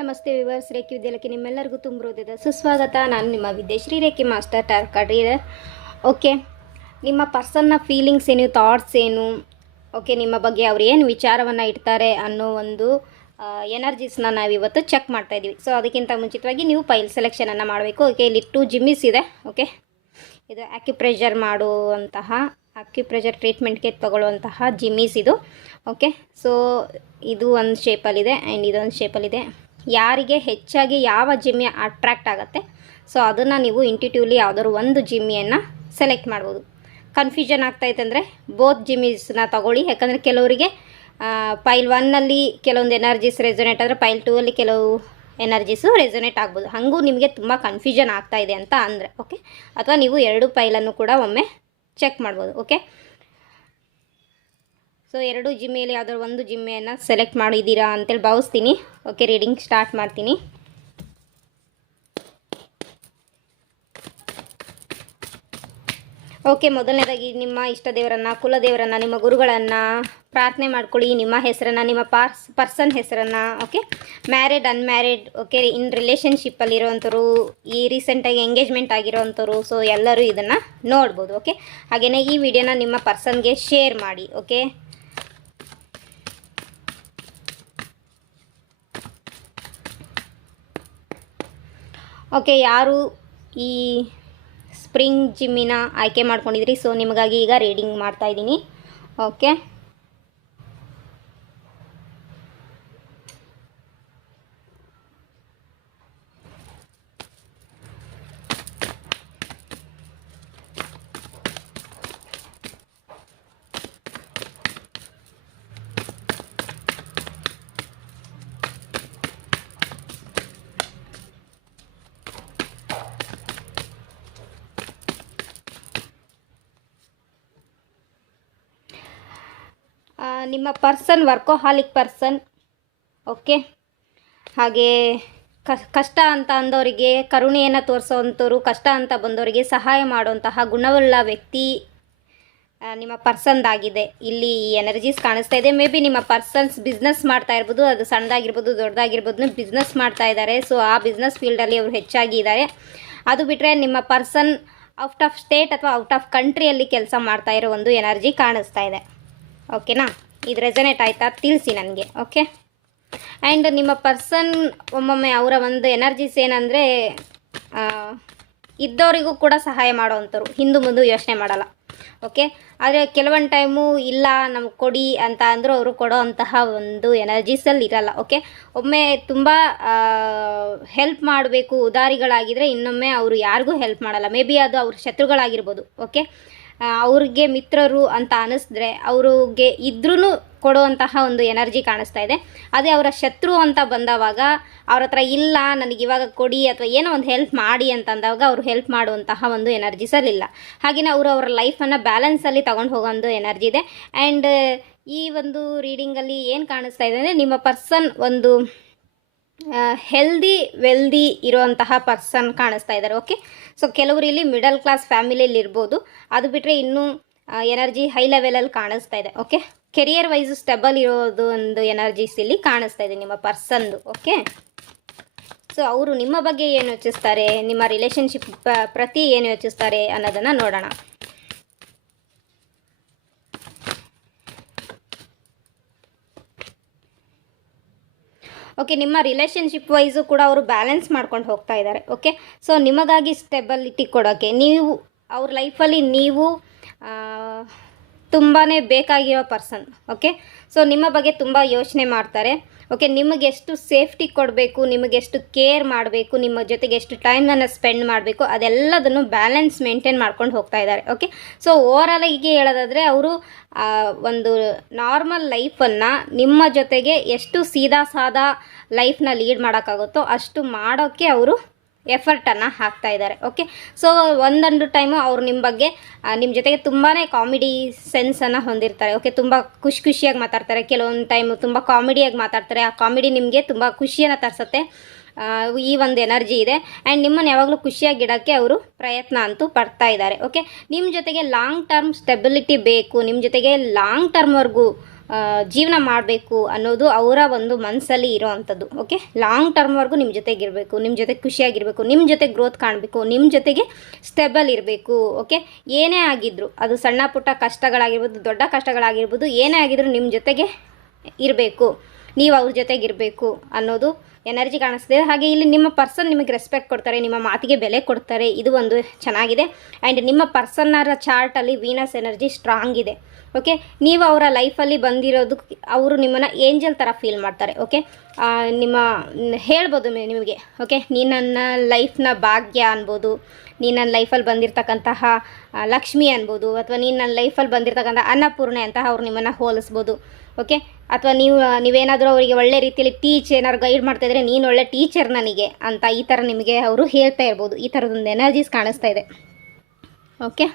ನಮಸ್ತೆ viewers, reiki ವಿದ್ಯಾಲಯಕ್ಕೆ ನಿಮ್ಮೆಲ್ಲರಿಗೂ ತುಂಬ ಹೃದಯದ ಸುಸ್ವಾಗತ. ನಾನು ನಿಮ್ಮ Vidyashree reiki master tarot card reader. Okay, ನಿಮ್ಮ ಪರ್ಸನ್ನ ಫೀಲಿಂಗ್ಸ್ ಏನು, ಥಾಟ್ಸ್ ಏನು, ಓಕೆ, ನಿಮ್ಮ ಬಗ್ಗೆ ಅವ್ರು ಏನು ವಿಚಾರವನ್ನು ಇಡ್ತಾರೆ ಅನ್ನೋ ಒಂದು ಎನರ್ಜೀಸ್ನ ನಾವಿವತ್ತು ಚೆಕ್ ಮಾಡ್ತಾಯಿದ್ದೀವಿ. ಸೊ ಅದಕ್ಕಿಂತ ಮುಂಚಿತವಾಗಿ ನೀವು ಫೈಲ್ ಸೆಲೆಕ್ಷನನ್ನು ಮಾಡಬೇಕು. ಓಕೆ, ಇಲ್ಲಿ 2 ಜಿಮ್ಮಿಸ್ ಇದೆ. ಓಕೆ, ಇದು ಆಕ್ಯುಪ್ರೆಷರ್ ಮಾಡುವಂತಹ ಆಕ್ಯುಪ್ರೆಷರ್ ಟ್ರೀಟ್ಮೆಂಟ್ಗೆ ತಗೊಳ್ಳುವಂತಹ ಜಿಮ್ಮೀಸ್ ಇದು. ಓಕೆ, ಸೊ ಇದು ಒಂದು ಶೇಪಲ್ಲಿದೆ ಆ್ಯಂಡ್ ಇದೊಂದು ಶೇಪಲ್ಲಿದೆ. ಯಾರಿಗೆ ಹೆಚ್ಚಾಗಿ ಯಾವ ಜಿಮ್ಮಿ ಅಟ್ರ್ಯಾಕ್ಟ್ ಆಗುತ್ತೆ, ಸೊ ಅದನ್ನು ನೀವು ಇಂಟ್ಯೂಟಿವ್ಲಿ ಯಾವುದಾದ್ರು ಒಂದು ಜಿಮ್ಮಿಯನ್ನು ಸೆಲೆಕ್ಟ್ ಮಾಡ್ಬೋದು. ಕನ್ಫ್ಯೂಷನ್ ಆಗ್ತಾಯಿತ್ತು ಅಂದರೆ ಬೋತ್ ಜಿಮ್ಮೀಸ್ನ ತಗೊಳ್ಳಿ. ಯಾಕಂದರೆ ಕೆಲವರಿಗೆ ಫೈಲ್ 1ನಲ್ಲಿ ಕೆಲವೊಂದು ಎನರ್ಜೀಸ್ ರೆಸೊನೇಟ್ ಆದರೆ ಫೈಲ್ 2ಅಲ್ಲಿ ಕೆಲವು ಎನರ್ಜೀಸು ರೆಸೊನೇಟ್ ಆಗ್ಬೋದು. ಹಾಗೂ ನಿಮಗೆ ತುಂಬ ಕನ್ಫ್ಯೂಷನ್ ಆಗ್ತಾಯಿದೆ ಅಂತ ಅಂದರೆ ಓಕೆ, ಅಥವಾ ನೀವು 2 ಫೈಲನ್ನು ಕೂಡ ಒಮ್ಮೆ ಚೆಕ್ ಮಾಡ್ಬೋದು. ಓಕೆ, ಸೊ 2 ಜಿಮ್ಮೆಯಲ್ಲಿ ಯಾವುದಾದ್ರು ಒಂದು ಜಿಮ್ಮೆಯನ್ನು ಸೆಲೆಕ್ಟ್ ಮಾಡಿದ್ದೀರಾ ಅಂತೇಳಿ ಭಾವಿಸ್ತೀನಿ. ಓಕೆ, ರೀಡಿಂಗ್ ಸ್ಟಾರ್ಟ್ ಮಾಡ್ತೀನಿ. ಓಕೆ, ಮೊದಲನೇದಾಗಿ ನಿಮ್ಮ ಇಷ್ಟ ದೇವರನ್ನು, ಕುಲದೇವರನ್ನು, ನಿಮ್ಮ ಗುರುಗಳನ್ನು ಪ್ರಾರ್ಥನೆ ಮಾಡ್ಕೊಳ್ಳಿ. ನಿಮ್ಮ ಹೆಸರನ್ನು, ನಿಮ್ಮ ಪರ್ಸನ್ ಹೆಸರನ್ನು. ಓಕೆ, ಮ್ಯಾರಿಡ್, ಅನ್ಮ್ಯಾರಿಡ್, ಓಕೆ, ಇನ್ ರಿಲೇಷನ್ಶಿಪ್ಪಲ್ಲಿರೋವಂಥವ್ರು, ಈ ರೀಸೆಂಟಾಗಿ ಎಂಗೇಜ್ಮೆಂಟ್ ಆಗಿರೋವಂಥವ್ರು, ಸೊ ಎಲ್ಲರೂ ಇದನ್ನು ನೋಡ್ಬೋದು. ಓಕೆ, ಹಾಗೆಯೇ ಈ ವಿಡಿಯೋನ ನಿಮ್ಮ ಪರ್ಸನ್ಗೆ ಶೇರ್ ಮಾಡಿ. ಓಕೆ, ಓಕೆ, ಯಾರು ಈ ಸ್ಪ್ರಿಂಗ್ ಜಿಮ್ಮಿನ ಆಯ್ಕೆ ಮಾಡ್ಕೊಂಡಿದ್ರಿ, ಸೊ ನಿಮಗಾಗಿ ಈಗ ರೀಡಿಂಗ್ ಮಾಡ್ತಾಯಿದ್ದೀನಿ. ಓಕೆ, ನಿಮ್ಮ ಪರ್ಸನ್ ವರ್ಕೋಹಾಲಿಕ್ ಪರ್ಸನ್. ಓಕೆ, ಹಾಗೆ ಕಷ್ಟ ಅಂತ ಅಂದವರಿಗೆ ಕರುಣೆಯನ್ನು ತೋರಿಸೋವಂಥವ್ರು, ಕಷ್ಟ ಅಂತ ಬಂದವರಿಗೆ ಸಹಾಯ ಮಾಡುವಂತಹ ಗುಣವುಳ್ಳ ವ್ಯಕ್ತಿ ನಿಮ್ಮ ಪರ್ಸನ್ದಾಗಿದೆ. ಇಲ್ಲಿ ಈ ಎನರ್ಜೀಸ್ ಕಾಣಿಸ್ತಾ ಇದೆ. ಮೇ ಬಿ ನಿಮ್ಮ ಪರ್ಸನ್ಸ್ ಬಿಸ್ನೆಸ್ ಮಾಡ್ತಾ ಇರ್ಬೋದು, ಅದು ಸಣ್ಣದಾಗಿರ್ಬೋದು ದೊಡ್ಡದಾಗಿರ್ಬೋದು, ಬಿಸ್ನೆಸ್ ಮಾಡ್ತಾ ಇದ್ದಾರೆ. ಸೊ ಆ ಬಿಸ್ನೆಸ್ ಫೀಲ್ಡಲ್ಲಿ ಅವರು ಹೆಚ್ಚಾಗಿ ಇದ್ದಾರೆ. ಅದು ಬಿಟ್ಟರೆ ನಿಮ್ಮ ಪರ್ಸನ್ ಔಟ್ ಆಫ್ ಸ್ಟೇಟ್ ಅಥವಾ ಔಟ್ ಆಫ್ ಕಂಟ್ರಿಯಲ್ಲಿ ಕೆಲಸ ಮಾಡ್ತಾ ಇರೋ ಒಂದು ಎನರ್ಜಿ ಕಾಣಿಸ್ತಾ ಇದೆ. ಓಕೆನಾ, ಇದು ರೆಸನೇಟ್ ಆಯಿತಾ ತಿಳಿಸಿ ನನಗೆ. ಓಕೆ, ಆ್ಯಂಡ್ ನಿಮ್ಮ ಪರ್ಸನ್ ಒಮ್ಮೊಮ್ಮೆ ಅವರ ಒಂದು ಎನರ್ಜೀಸ್ ಏನಂದರೆ ಇದ್ದವರಿಗೂ ಕೂಡ ಸಹಾಯ ಮಾಡೋವಂಥವ್ರು, ಹಿಂದು ಮುಂದೆ ಯೋಚನೆ ಮಾಡಲ್ಲ. ಓಕೆ, ಆದರೆ ಕೆಲವೊಂದು ಟೈಮು ಇಲ್ಲ ನಮ್ಗೆ ಕೊಡಿ ಅಂತ ಅಂದರೂ ಅವರು ಕೊಡೋ ಅಂತಹ ಒಂದು ಎನರ್ಜೀಸಲ್ಲಿ ಇರಲ್ಲ. ಓಕೆ, ಒಮ್ಮೆ ತುಂಬ ಹೆಲ್ಪ್ ಮಾಡಬೇಕು ಉದಾರಿಗಳಾಗಿದ್ದರೆ ಇನ್ನೊಮ್ಮೆ ಅವರು ಯಾರಿಗೂ ಹೆಲ್ಪ್ ಮಾಡಲ್ಲ. ಮೇ ಬಿ ಅದು ಅವ್ರ ಶತ್ರುಗಳಾಗಿರ್ಬೋದು. ಓಕೆ, ಅವ್ರಿಗೆ ಮಿತ್ರರು ಅಂತ ಅನ್ನಿಸಿದ್ರೆ ಅವ್ರಿಗೆ ಇದ್ರೂ ಕೊಡುವಂತಹ ಒಂದು ಎನರ್ಜಿ ಕಾಣಿಸ್ತಾ ಇದೆ. ಅದೇ ಅವರ ಶತ್ರು ಅಂತ ಬಂದವಾಗ ಅವ್ರ ಹತ್ರ ಇಲ್ಲ ನನಗೆ ಇವಾಗ ಕೊಡಿ ಅಥವಾ ಏನೋ ಒಂದು ಹೆಲ್ಪ್ ಮಾಡಿ ಅಂತ ಅಂದಾಗ ಅವರು ಹೆಲ್ಪ್ ಮಾಡುವಂತಹ ಒಂದು ಎನರ್ಜಿಸಲ್ಲಿ ಇಲ್ಲ. ಹಾಗೆಯೇ ಅವರು ಅವರ ಲೈಫನ್ನು ಬ್ಯಾಲೆನ್ಸಲ್ಲಿ ತೊಗೊಂಡು ಹೋಗೋ ಒಂದು ಎನರ್ಜಿ ಇದೆ. ಆ್ಯಂಡ್ ಈ ಒಂದು ರೀಡಿಂಗಲ್ಲಿ ಏನು ಕಾಣಿಸ್ತಾ ಇದೆ ಅಂದರೆ ನಿಮ್ಮ ಪರ್ಸನ್ ಒಂದು ಹೆಲ್ದಿ ವೆಲ್ದಿ ಇರುವಂತಹ ಪರ್ಸನ್ ಕಾಣಿಸ್ತಾ ಇದ್ದಾರೆ. ಓಕೆ, ಸೊ ಕೆಲವರು ಇಲ್ಲಿ ಮಿಡಲ್ ಕ್ಲಾಸ್ ಫ್ಯಾಮಿಲಿಯಲ್ಲಿ ಇರ್ಬೋದು. ಅದು ಬಿಟ್ಟರೆ ಇನ್ನೂ ಎನರ್ಜಿ ಹೈ ಲೆವೆಲಲ್ಲಿ ಕಾಣಿಸ್ತಾ ಇದೆ. ಓಕೆ, ಕೆರಿಯರ್ ವೈಸು ಸ್ಟೆಬಲ್ ಇರೋದು ಒಂದು ಎನರ್ಜೀಸ್ ಇಲ್ಲಿ ಕಾಣಿಸ್ತಾ ಇದೆ ನಿಮ್ಮ ಪರ್ಸನ್ದು. ಓಕೆ, ಸೊ ಅವರು ನಿಮ್ಮ ಬಗ್ಗೆ ಏನು ಯೋಚಿಸ್ತಾರೆ, ನಿಮ್ಮ ರಿಲೇಷನ್ಶಿಪ್ ಪ್ರತಿ ಏನು ಯೋಚಿಸ್ತಾರೆ ಅನ್ನೋದನ್ನು ನೋಡೋಣ. ಓಕೆ, ನಿಮ್ಮ ರಿಲೇಷನ್ಶಿಪ್ ವೈಸು ಕೂಡ ಅವರು ಬ್ಯಾಲೆನ್ಸ್ ಮಾಡ್ಕೊಂಡು ಹೋಗ್ತಾ ಇದ್ದಾರೆ. ಓಕೆ, ಸೊ ನಿಮಗಾಗಿ ಸ್ಟೆಬಿಲಿಟಿ ಕೊಡೋಕ್ಕೆ ನೀವು ಅವ್ರ ಲೈಫಲ್ಲಿ ನೀವು ತುಂಬಾ ಬೇಕಾಗಿರೋ ಪರ್ಸನ್. ಓಕೆ, ಸೊ ನಿಮ್ಮ ಬಗ್ಗೆ ತುಂಬ ಯೋಚನೆ ಮಾಡ್ತಾರೆ. ಓಕೆ, ನಿಮಗೆಷ್ಟು ಸೇಫ್ಟಿ ಕೊಡಬೇಕು, ನಿಮಗೆಷ್ಟು ಕೇರ್ ಮಾಡಬೇಕು, ನಿಮ್ಮ ಜೊತೆಗೆ ಎಷ್ಟು ಟೈಮನ್ನು ಸ್ಪೆಂಡ್ ಮಾಡಬೇಕು, ಅದೆಲ್ಲದನ್ನು ಬ್ಯಾಲೆನ್ಸ್ ಮೇಂಟೈನ್ ಮಾಡ್ಕೊಂಡು ಹೋಗ್ತಾ ಇದ್ದಾರೆ. ಓಕೆ, ಸೊ ಓವರಾಲಾಗಿ ಹೇಳೋದಾದರೆ ಅವರು ಒಂದು ನಾರ್ಮಲ್ ಲೈಫನ್ನು ನಿಮ್ಮ ಜೊತೆಗೆ ಎಷ್ಟು ಸೀದಾ ಸಾದಾ ಲೈಫ್ನ ಲೀಡ್ ಮಾಡೋಕ್ಕಾಗುತ್ತೋ ಅಷ್ಟು ಮಾಡೋಕ್ಕೆ ಅವರು ಎಫರ್ಟನ್ನು ಹಾಕ್ತಾ ಇದ್ದಾರೆ. ಓಕೆ, ಸೊ ಒಂದೊಂದು ಟೈಮು ಅವರು ನಿಮ್ಮ ಬಗ್ಗೆ ನಿಮ್ಮ ಜೊತೆಗೆ ತುಂಬಾ ಕಾಮಿಡಿ ಸೆನ್ಸನ್ನು ಹೊಂದಿರ್ತಾರೆ. ಓಕೆ, ತುಂಬ ಖುಷಿಯಾಗಿ ಮಾತಾಡ್ತಾರೆ. ಕೆಲವೊಂದು ಟೈಮು ತುಂಬ ಕಾಮಿಡಿಯಾಗಿ ಮಾತಾಡ್ತಾರೆ. ಆ ಕಾಮಿಡಿ ನಿಮಗೆ ತುಂಬ ಖುಷಿಯನ್ನು ತರಿಸುತ್ತೆ. ಈ ಒಂದು ಎನರ್ಜಿ ಇದೆ. ಆ್ಯಂಡ್ ನಿಮ್ಮನ್ನು ಯಾವಾಗಲೂ ಖುಷಿಯಾಗಿಡೋಕ್ಕೆ ಅವರು ಪ್ರಯತ್ನ ಅಂತೂ ಪಡ್ತಾ ಇದ್ದಾರೆ. ಓಕೆ, ನಿಮ್ಮ ಜೊತೆಗೆ ಲಾಂಗ್ ಟರ್ಮ್ ಸ್ಟೆಬಿಲಿಟಿ ಬೇಕು, ನಿಮ್ಮ ಜೊತೆಗೆ ಲಾಂಗ್ ಟರ್ಮ್ವರೆಗೂ ಜೀವನ ಮಾಡಬೇಕು ಅನ್ನೋದು ಅವರ ಒಂದು ಮನಸ್ಸಲ್ಲಿ ಇರೋ ಅಂಥದ್ದು. ಓಕೆ, ಲಾಂಗ್ ಟರ್ಮ್ವರೆಗೂ ನಿಮ್ಮ ಜೊತೆಗಿರಬೇಕು, ನಿಮ್ಮ ಜೊತೆ ಖುಷಿಯಾಗಿರಬೇಕು, ನಿಮ್ಮ ಜೊತೆ ಗ್ರೋತ್ ಕಾಣಬೇಕು, ನಿಮ್ಮ ಜೊತೆಗೆ ಸ್ಟೆಬಲ್ ಇರಬೇಕು. ಓಕೆ, ಏನೇ ಆಗಿದ್ರು, ಅದು ಸಣ್ಣ ಪುಟ್ಟ ಕಷ್ಟಗಳಾಗಿರ್ಬೋದು, ದೊಡ್ಡ ಕಷ್ಟಗಳಾಗಿರ್ಬೋದು, ಏನೇ ಆಗಿದ್ರು ನಿಮ್ಮ ಜೊತೆಗೆ ಇರಬೇಕು, ನೀವು ಅವ್ರ ಜೊತೆಗಿರಬೇಕು ಅನ್ನೋದು ಎನರ್ಜಿ ಕಾಣಿಸ್ತಿದೆ. ಹಾಗೆ ಇಲ್ಲಿ ನಿಮ್ಮ ಪರ್ಸನ್ ನಿಮಗೆ ರೆಸ್ಪೆಕ್ಟ್ ಕೊಡ್ತಾರೆ, ನಿಮ್ಮ ಮಾತಿಗೆ ಬೆಲೆ ಕೊಡ್ತಾರೆ, ಇದು ಒಂದು ಚೆನ್ನಾಗಿದೆ. ಆ್ಯಂಡ್ ನಿಮ್ಮ ಪರ್ಸನ್ನರ ಚಾರ್ಟಲ್ಲಿ ವೀನಸ್ ಎನರ್ಜಿ ಸ್ಟ್ರಾಂಗ್ ಇದೆ. ಓಕೆ, ನೀವು ಅವರ ಲೈಫಲ್ಲಿ ಬಂದಿರೋದು, ಅವರು ನಿಮ್ಮನ್ನು ಏಂಜಲ್ ಥರ ಫೀಲ್ ಮಾಡ್ತಾರೆ. ಓಕೆ, ನಿಮ್ಮ ಹೇಳ್ಬೋದು ನಿಮಗೆ, ಓಕೆ, ನೀನು ನನ್ನ ಲೈಫ್ನ ಭಾಗ್ಯ ಅನ್ಬೋದು, ನೀನು ನನ್ನ ಲೈಫಲ್ಲಿ ಬಂದಿರತಕ್ಕಂತಹ ಲಕ್ಷ್ಮಿ ಅನ್ಬೋದು, ಅಥವಾ ನೀನು ನನ್ನ ಲೈಫಲ್ಲಿ ಬಂದಿರತಕ್ಕಂಥ ಅನ್ನಪೂರ್ಣೆ ಅಂತ ಅವ್ರು ನಿಮ್ಮನ್ನು ಹೋಲಿಸ್ಬೋದು. ಓಕೆ, ಅಥವಾ ನೀವೇನಾದರೂ ಅವರಿಗೆ ಒಳ್ಳೆ ರೀತಿಯಲ್ಲಿ ಏನಾದ್ರು ಗೈಡ್ ಮಾಡ್ತಾಯಿದ್ರೆ, ನೀನು ಒಳ್ಳೆ ಟೀಚರ್ ನನಗೆ ಅಂತ ಈ ಥರ ನಿಮಗೆ ಅವರು ಹೇಳ್ತಾ ಇರ್ಬೋದು. ಈ ಥರದೊಂದು ಎನರ್ಜೀಸ್ ಕಾಣಿಸ್ತಾ ಇದೆ. ಓಕೆ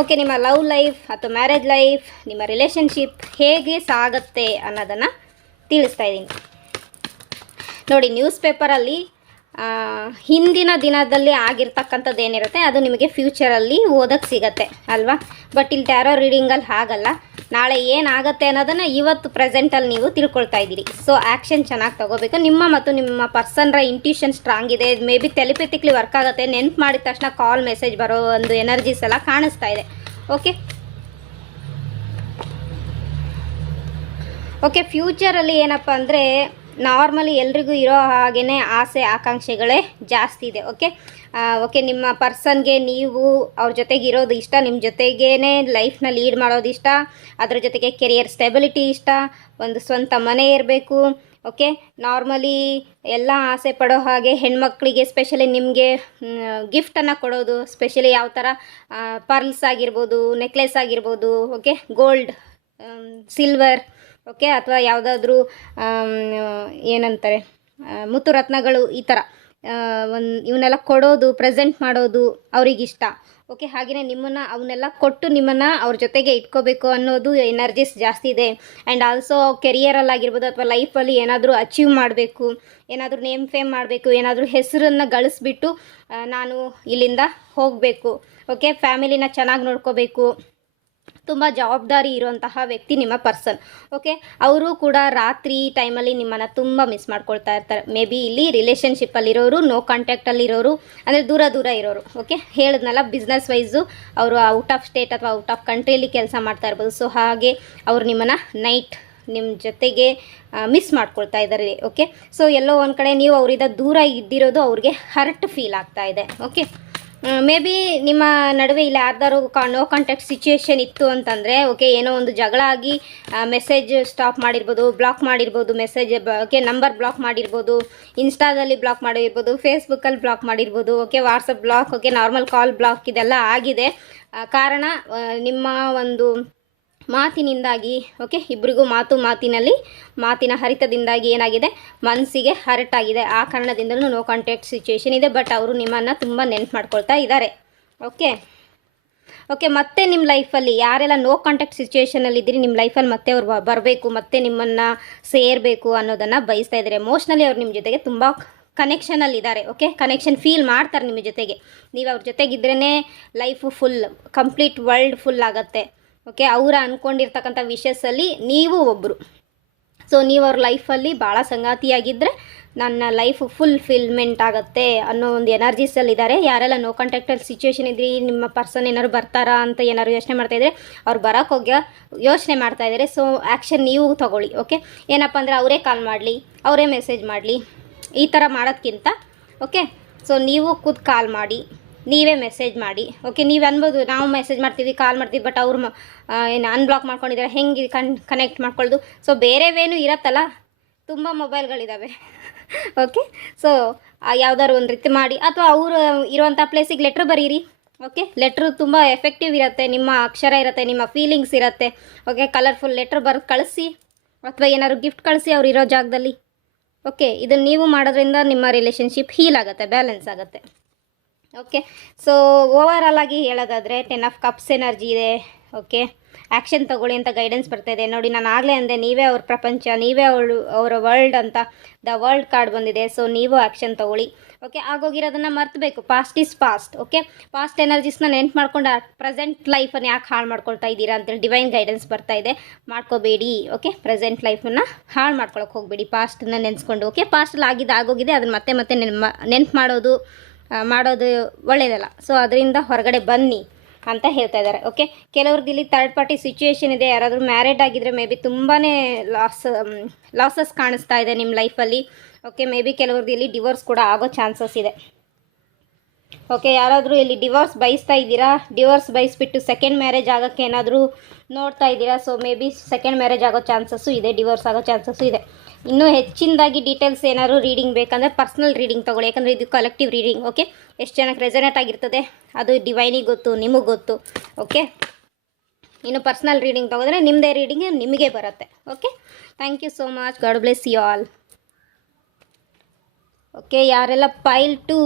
ಓಕೆ, ನಿಮ್ಮ ಲವ್ ಲೈಫ್ ಅಥವಾ ಮ್ಯಾರೇಜ್ ಲೈಫ್, ನಿಮ್ಮ ರಿಲೇಷನ್ಶಿಪ್ ಹೇಗೆ ಸಾಗುತ್ತೆ ಅನ್ನೋದನ್ನು ತಿಳಿಸ್ತಾ ಇದ್ದೀನಿ ನೋಡಿ. ನ್ಯೂಸ್ ಪೇಪರಲ್ಲಿ ಹಿಂದಿನ ದಿನದಲ್ಲಿ ಆಗಿರ್ತಕ್ಕಂಥದ್ದು ಏನಿರುತ್ತೆ ಅದು ನಿಮಗೆ ಫ್ಯೂಚರಲ್ಲಿ ಓದಕ್ಕೆ ಸಿಗತ್ತೆ ಅಲ್ವಾ. ಬಟ್ ಇಲ್ಲಿ ಟ್ಯಾರೋ ರೀಡಿಂಗಲ್ಲಿ ಹಾಗಲ್ಲ, ನಾಳೆ ಏನಾಗುತ್ತೆ ಅನ್ನೋದನ್ನು ಇವತ್ತು ಪ್ರೆಸೆಂಟಲ್ಲಿ ನೀವು ತಿಳ್ಕೊಳ್ತಾ ಇದ್ದೀರಿ. ಸೊ ಆ್ಯಕ್ಷನ್ ಚೆನ್ನಾಗಿ ತೊಗೋಬೇಕು. ಮತ್ತು ನಿಮ್ಮ ಪರ್ಸನ್ರ ಇಂಟ್ಯೂಷನ್ ಸ್ಟ್ರಾಂಗ್ ಇದೆ. ಮೇ ಬಿ ಟೆಲಿಪೆಥಿಕ್ಲಿ ವರ್ಕ್ ಆಗುತ್ತೆ. ನೆನ್ಪು ಮಾಡಿದ ತಕ್ಷಣ ಕಾಲ್ ಮೆಸೇಜ್ ಬರೋ ಒಂದು ಎನರ್ಜೀಸ್ ಎಲ್ಲ ಕಾಣಿಸ್ತಾ ಇದೆ. ಓಕೆ, ಫ್ಯೂಚರಲ್ಲಿ ಏನಪ್ಪ ಅಂದರೆ ನಾರ್ಮಲಿ ಎಲ್ರಿಗೂ ಇರೋ ಹಾಗೇ ಆಸೆ ಆಕಾಂಕ್ಷೆಗಳೇ ಜಾಸ್ತಿ ಇದೆ. ಓಕೆ, ನಿಮ್ಮ ಪರ್ಸನ್ಗೆ ನೀವು ಅವ್ರ ಜೊತೆಗೆ ಇರೋದು ಇಷ್ಟ, ನಿಮ್ಮ ಜೊತೆಗೇ ಲೈಫ್ನ ಲೀಡ್ ಮಾಡೋದು ಇಷ್ಟ, ಅದ್ರ ಜೊತೆಗೆ ಕೆರಿಯರ್ ಸ್ಟೆಬಿಲಿಟಿ ಇಷ್ಟ, ಒಂದು ಸ್ವಂತ ಮನೆ ಇರಬೇಕು. ಓಕೆ, ನಾರ್ಮಲಿ ಎಲ್ಲ ಆಸೆ ಪಡೋ ಹಾಗೆ ಹೆಣ್ಮಕ್ಳಿಗೆ ಸ್ಪೆಷಲಿ ನಿಮಗೆ ಗಿಫ್ಟನ್ನು ಕೊಡೋದು, ಸ್ಪೆಷಲಿ ಯಾವ ಥರ ಪರ್ಲ್ಸ್ ಆಗಿರ್ಬೋದು, ನೆಕ್ಲೆಸ್ ಆಗಿರ್ಬೋದು, ಓಕೆ, ಗೋಲ್ಡ್, ಸಿಲ್ವರ್, ಓಕೆ, ಅಥವಾ ಯಾವುದಾದ್ರೂ ಏನಂತಾರೆ ಮುತ್ತು ರತ್ನಗಳು, ಈ ಥರ ಇವನ್ನೆಲ್ಲ ಕೊಡೋದು, ಪ್ರೆಸೆಂಟ್ ಮಾಡೋದು ಅವರಿಗಿಷ್ಟ. ಓಕೆ, ಹಾಗೆಯೇ ನಿಮ್ಮನ್ನು ಅವನ್ನೆಲ್ಲ ಕೊಟ್ಟು ನಿಮ್ಮನ್ನು ಅವ್ರ ಜೊತೆಗೆ ಇಟ್ಕೋಬೇಕು ಅನ್ನೋದು ಎನರ್ಜೀಸ್ ಜಾಸ್ತಿ ಇದೆ. ಆ್ಯಂಡ್ ಆಲ್ಸೋ ಕೆರಿಯರಲ್ಲಾಗಿರ್ಬೋದು ಅಥವಾ ಲೈಫಲ್ಲಿ ಏನಾದರೂ ಅಚೀವ್ ಮಾಡಬೇಕು, ಏನಾದರೂ ನೇಮ್ ಫೇಮ್ ಮಾಡಬೇಕು, ಏನಾದರೂ ಹೆಸರನ್ನು ಗಳಿಸ್ಬಿಟ್ಟು ನಾನು ಇಲ್ಲಿಂದ ಹೋಗಬೇಕು. ಓಕೆ, ಫ್ಯಾಮಿಲಿನ ಚೆನ್ನಾಗಿ ನೋಡ್ಕೋಬೇಕು, ತುಂಬ ಜವಾಬ್ದಾರಿ ಇರುವಂತಹ ವ್ಯಕ್ತಿ ನಿಮ್ಮ ಪರ್ಸನ್. ಓಕೆ, ಅವರು ಕೂಡ ರಾತ್ರಿ ಟೈಮಲ್ಲಿ ನಿಮ್ಮನ್ನು ತುಂಬ ಮಿಸ್ ಮಾಡ್ಕೊಳ್ತಾ ಇರ್ತಾರೆ. ಮೇ ಬಿ ಇಲ್ಲಿ ರಿಲೇಷನ್ಶಿಪ್ಪಲ್ಲಿರೋರು, ನೋ ಕಾಂಟ್ಯಾಕ್ಟಲ್ಲಿರೋರು, ಅಂದರೆ ದೂರ ಇರೋರು. ಓಕೆ, ಹೇಳಿದ್ನಲ್ಲ, ಬಿಸ್ನೆಸ್ ವೈಸು ಅವರು ಔಟ್ ಆಫ್ ಸ್ಟೇಟ್ ಅಥವಾ ಔಟ್ ಆಫ್ ಕಂಟ್ರಿಯಲ್ಲಿ ಕೆಲಸ ಮಾಡ್ತಾ ಇರ್ಬೋದು. ಸೊ ಹಾಗೆ ಅವರು ನಿಮ್ಮನ್ನು ನೈಟ್ ನಿಮ್ಮ ಜೊತೆಗೆ ಮಿಸ್ ಮಾಡ್ಕೊಳ್ತಾ ಇದ್ದಾರೆ. ಓಕೆ, ಸೊ ಎಲ್ಲೋ ಒಂದು ಕಡೆ ನೀವು ಅವರಿಂದ ದೂರ ಇದ್ದಿರೋದು ಅವ್ರಿಗೆ ಹರ್ಟ್ ಫೀಲ್ ಆಗ್ತಾ ಇದೆ. ಓಕೆ, ಮೇ ಬಿ ನಿಮ್ಮ ನಡುವೆ ಇಲ್ಲ ಯಾರ್ದಾರು ನೋ ಕಾಂಟ್ಯಾಕ್ಟ್ ಸಿಚುವೇಶನ್ ಇತ್ತು ಅಂತಂದರೆ, ಓಕೆ, ಏನೋ ಒಂದು ಜಗಳ ಆಗಿ ಮೆಸೇಜ್ ಸ್ಟಾಪ್ ಮಾಡಿರ್ಬೋದು, ಬ್ಲಾಕ್ ಮಾಡಿರ್ಬೋದು, ಮೆಸೇಜ್ ಓಕೆ ನಂಬರ್ ಬ್ಲಾಕ್ ಮಾಡಿರ್ಬೋದು, ಇನ್ಸ್ಟಾದಲ್ಲಿ ಬ್ಲಾಕ್ ಮಾಡಿರ್ಬೋದು, ಫೇಸ್ಬುಕ್ಕಲ್ಲಿ ಬ್ಲಾಕ್ ಮಾಡಿರ್ಬೋದು, okay, WhatsApp block, okay, normal call block, ಇದೆಲ್ಲ ಆಗಿದೆ. ಕಾರಣ ನಿಮ್ಮ ಒಂದು ಮಾತಿನಿಂದಾಗಿ. ಓಕೆ, ಇಬ್ಬರಿಗೂ ಮಾತಿನ ಹರಿತದಿಂದಾಗಿ ಏನಾಗಿದೆ, ಮನಸ್ಸಿಗೆ ಹರ್ಟ್ ಆಗಿದೆ. ಆ ಕಾರಣದಿಂದಲೂ ನೋ ಕಾಂಟ್ಯಾಕ್ಟ್ ಸಿಚುವೇಶನ್ ಇದೆ. ಬಟ್ ಅವರು ನಿಮ್ಮನ್ನು ತುಂಬ ನೆನ್ಪು ಮಾಡ್ಕೊಳ್ತಾ ಇದ್ದಾರೆ. ಓಕೆ, ಮತ್ತೆ ನಿಮ್ಮ ಲೈಫಲ್ಲಿ ಯಾರೆಲ್ಲ ನೋ ಕಾಂಟ್ಯಾಕ್ಟ್ ಸಿಚುವೇಷನಲ್ಲಿ ಇದ್ದೀರಿ, ನಿಮ್ಮ ಲೈಫಲ್ಲಿ ಮತ್ತೆ ಅವ್ರು ಬರಬೇಕು, ಮತ್ತೆ ನಿಮ್ಮನ್ನು ಸೇರಬೇಕು ಅನ್ನೋದನ್ನು ಬಯಸ್ತಾ ಇದ್ದಾರೆ. ಎಮೋಷ್ನಲಿ ಅವ್ರು ನಿಮ್ಮ ಜೊತೆಗೆ ತುಂಬ ಕನೆಕ್ಷನಲ್ಲಿದ್ದಾರೆ. ಓಕೆ, ಕನೆಕ್ಷನ್ ಫೀಲ್ ಮಾಡ್ತಾರೆ ನಿಮ್ಮ ಜೊತೆಗೆ. ನೀವು ಅವ್ರ ಜೊತೆಗಿದ್ರೇ life full complete world full ಆಗುತ್ತೆ. ಓಕೆ, ಅವರ ಅಂದ್ಕೊಂಡಿರ್ತಕ್ಕಂಥ ವಿಷಯಸಲ್ಲಿ ನೀವು ಒಬ್ಬರು. ಸೊ ನೀವು ಅವ್ರ ಲೈಫಲ್ಲಿ ಭಾಳ ಸಂಗಾತಿಯಾಗಿದ್ದರೆ ನನ್ನ ಲೈಫು ಫುಲ್ಫಿಲ್ಮೆಂಟ್ ಆಗುತ್ತೆ ಅನ್ನೋ ಒಂದು ಎನರ್ಜೀಸಲ್ಲಿದ್ದಾರೆ. ಯಾರೆಲ್ಲ ನೋ ಕಾಂಟ್ಯಾಕ್ಟಲ್ಲಿ ಸಿಚುವೇಶನ್ ಇದ್ರಿ, ನಿಮ್ಮ ಪರ್ಸನ್ ಏನಾದ್ರು ಬರ್ತಾರಾ ಅಂತ ಏನಾದ್ರು ಯೋಚನೆ ಮಾಡ್ತಾಯಿದ್ರೆ, ಅವ್ರು ಬರೋಕ್ಕೆ ಹೋಗಿ ಯೋಚನೆ ಮಾಡ್ತಾಯಿದ್ದಾರೆ. ಸೊ ಆ್ಯಕ್ಷನ್ ನೀವು ತೊಗೊಳ್ಳಿ. ಓಕೆ, ಏನಪ್ಪ ಅಂದರೆ ಅವರೇ ಕಾಲ್ ಮಾಡಲಿ, ಅವರೇ ಮೆಸೇಜ್ ಮಾಡಲಿ, ಈ ಥರ ಮಾಡೋದ್ಕಿಂತ ಓಕೆ, ಸೊ ನೀವು ಖುದ್ದು ಕಾಲ್ ಮಾಡಿ, ನೀವೇ ಮೆಸೇಜ್ ಮಾಡಿ. ಓಕೆ, ನೀವು ಅನ್ಬೋದು ನಾವು ಮೆಸೇಜ್ ಮಾಡ್ತೀವಿ, ಕಾಲ್ ಮಾಡ್ತೀವಿ, ಬಟ್ ಅವ್ರು ಏನು ಅನ್ಬ್ಲಾಕ್ ಮಾಡ್ಕೊಂಡಿದ್ದಾರೆ, ಹೆಂಗೆ ಕನೆಕ್ಟ್ ಮಾಡ್ಕೊಳ್ಳೋದು. ಸೊ ಬೇರೆವೇನು ಇರತ್ತಲ್ಲ, ತುಂಬ ಮೊಬೈಲ್ಗಳಿದ್ದಾವೆ. ಓಕೆ, ಸೊ ಯಾವ್ದಾದ್ರು ಒಂದು ರೀತಿ ಮಾಡಿ, ಅಥವಾ ಅವರು ಇರುವಂಥ ಪ್ಲೇಸಿಗೆ ಲೆಟ್ರ್ ಬರೀರಿ. ಓಕೆ, ಲೆಟ್ರ್ ತುಂಬ ಎಫೆಕ್ಟಿವ್ ಇರುತ್ತೆ, ನಿಮ್ಮ ಅಕ್ಷರ ಇರುತ್ತೆ, ನಿಮ್ಮ ಫೀಲಿಂಗ್ಸ್ ಇರುತ್ತೆ. ಓಕೆ, ಕಲರ್ಫುಲ್ ಲೆಟ್ರ್ ಬರೆದು ಕಳಿಸಿ, ಅಥವಾ ಏನಾದ್ರು ಗಿಫ್ಟ್ ಕಳಿಸಿ ಅವ್ರು ಇರೋ ಜಾಗದಲ್ಲಿ. ಓಕೆ, ಇದನ್ನು ನೀವು ಮಾಡೋದ್ರಿಂದ ನಿಮ್ಮ ರಿಲೇಷನ್ಶಿಪ್ ಹೀಲ್ ಆಗುತ್ತೆ, ಬ್ಯಾಲೆನ್ಸ್ ಆಗುತ್ತೆ. ಓಕೆ, ಸೊ ಓವರಾಲ್ ಆಗಿ ಹೇಳೋದಾದರೆ 10 ಆಫ್ ಕಪ್ಸ್ ಎನರ್ಜಿ ಇದೆ. ಓಕೆ, ಆ್ಯಕ್ಷನ್ ತೊಗೊಳ್ಳಿ ಅಂತ ಗೈಡೆನ್ಸ್ ಬರ್ತಾಯಿದೆ ನೋಡಿ. ನಾನು ಆಗಲೇ ಅಂದೆ, ನೀವೇ ಅವ್ರ ಪ್ರಪಂಚ, ನೀವೇ ಅವರ ವರ್ಲ್ಡ್ ಅಂತ ದ ವರ್ಲ್ಡ್ ಕಾರ್ಡ್ ಬಂದಿದೆ. ಸೊ ನೀವು ಆ್ಯಕ್ಷನ್ ತೊಗೊಳ್ಳಿ. ಓಕೆ, ಆಗೋಗಿರೋದನ್ನು ಮರ್ತಬೇಕು. Past is past. Okay, past ಎನರ್ಜೀಸ್ನ ನೆನ್ಪು ಮಾಡ್ಕೊಂಡು ಪ್ರೆಸೆಂಟ್ ಲೈಫನ್ನು ಯಾಕೆ ಹಾಳು ಮಾಡ್ಕೊಳ್ತಾ ಇದ್ದೀರಾ ಅಂತೇಳಿ ಡಿವೈನ್ ಗೈಡೆನ್ಸ್ ಬರ್ತಾ ಇದೆ. ಮಾಡ್ಕೋಬೇಡಿ. ಓಕೆ, ಪ್ರೆಸೆಂಟ್ ಲೈಫನ್ನು ಹಾಳು ಮಾಡ್ಕೊಳಕ್ಕೆ ಹೋಗಬೇಡಿ ಪಾಸ್ಟನ್ನ ನೆನೆಸ್ಕೊಂಡು. ಓಕೆ, ಪಾಸ್ಟಲ್ಲಿ ಆಗೋಗಿದೆ ಅದನ್ನು ಮತ್ತೆ ನೆನ್ಪು ಮಾಡೋದು ಒಳ್ಳೆಯದಲ್ಲ. ಸೊ ಅದರಿಂದ ಹೊರಗಡೆ ಬನ್ನಿ ಅಂತ ಹೇಳ್ತಾ ಇದ್ದಾರೆ. ಓಕೆ, ಕೆಲವ್ರದ್ದು ಇಲ್ಲಿ ಥರ್ಡ್ ಪಾರ್ಟಿ ಸಿಚುವೇಶನ್ ಇದೆ. ಯಾರಾದರೂ ಮ್ಯಾರಿಡ್ ಆಗಿದ್ದರೆ ಮೇ ಬಿ ತುಂಬಾ ಲಾಸಸ್ ಕಾಣಿಸ್ತಾ ಇದೆ ನಿಮ್ಮ ಲೈಫಲ್ಲಿ. ಓಕೆ, ಮೇ ಬಿ ಕೆಲವ್ರದ್ದು ಇಲ್ಲಿ ಡಿವೋರ್ಸ್ ಕೂಡ ಆಗೋ ಚಾನ್ಸಸ್ ಇದೆ. ಓಕೆ, ಯಾರಾದರೂ ಇಲ್ಲಿ ಡಿವೋರ್ಸ್ ಬಯಸ್ತಾ ಇದ್ದೀರಾ, ಡಿವೋರ್ಸ್ ಬಯಸ್ಬಿಟ್ಟು ಸೆಕೆಂಡ್ ಮ್ಯಾರೇಜ್ ಆಗೋಕ್ಕೆ ಏನಾದರೂ ನೋಡ್ತಾ ಇದ್ದೀರಾ. So may be second marriage ಆಗೋ ಚಾನ್ಸಸ್ಸು ಇದೆ, ಡಿವೋರ್ಸ್ ಆಗೋ ಚಾನ್ಸಸ್ಸು ಇದೆ. ಇನ್ನೂ ಹೆಚ್ಚಿನದಾಗಿ ಡೀಟೇಲ್ಸ್ ಏನಾದರೂ ರೀಡಿಂಗ್ ಬೇಕಂದರೆ ಪರ್ಸ್ನಲ್ ರೀಡಿಂಗ್ ತೊಗೊಳ್ಳಿ, ಯಾಕಂದರೆ ಇದು ಕಲೆಕ್ಟಿವ್ ರೀಡಿಂಗ್. ಓಕೆ, ಎಷ್ಟು ಜನಕ್ಕೆ ರೆಸನೇಟ್ ಆಗಿರ್ತದೆ ಅದು ಡಿವೈನಿಗೆ ಗೊತ್ತು, ನಿಮಗೆ ಗೊತ್ತು. ಓಕೆ, ಇನ್ನು ಪರ್ಸ್ನಲ್ ರೀಡಿಂಗ್ ತೊಗೊಂಡ್ರೆ ನಿಮ್ಮದೇ ರೀಡಿಂಗ್ ನಿಮಗೆ ಬರುತ್ತೆ. Okay, thank you so much. God bless you all. Okay, ಯಾರೆಲ್ಲ ಪೈಲ್ 2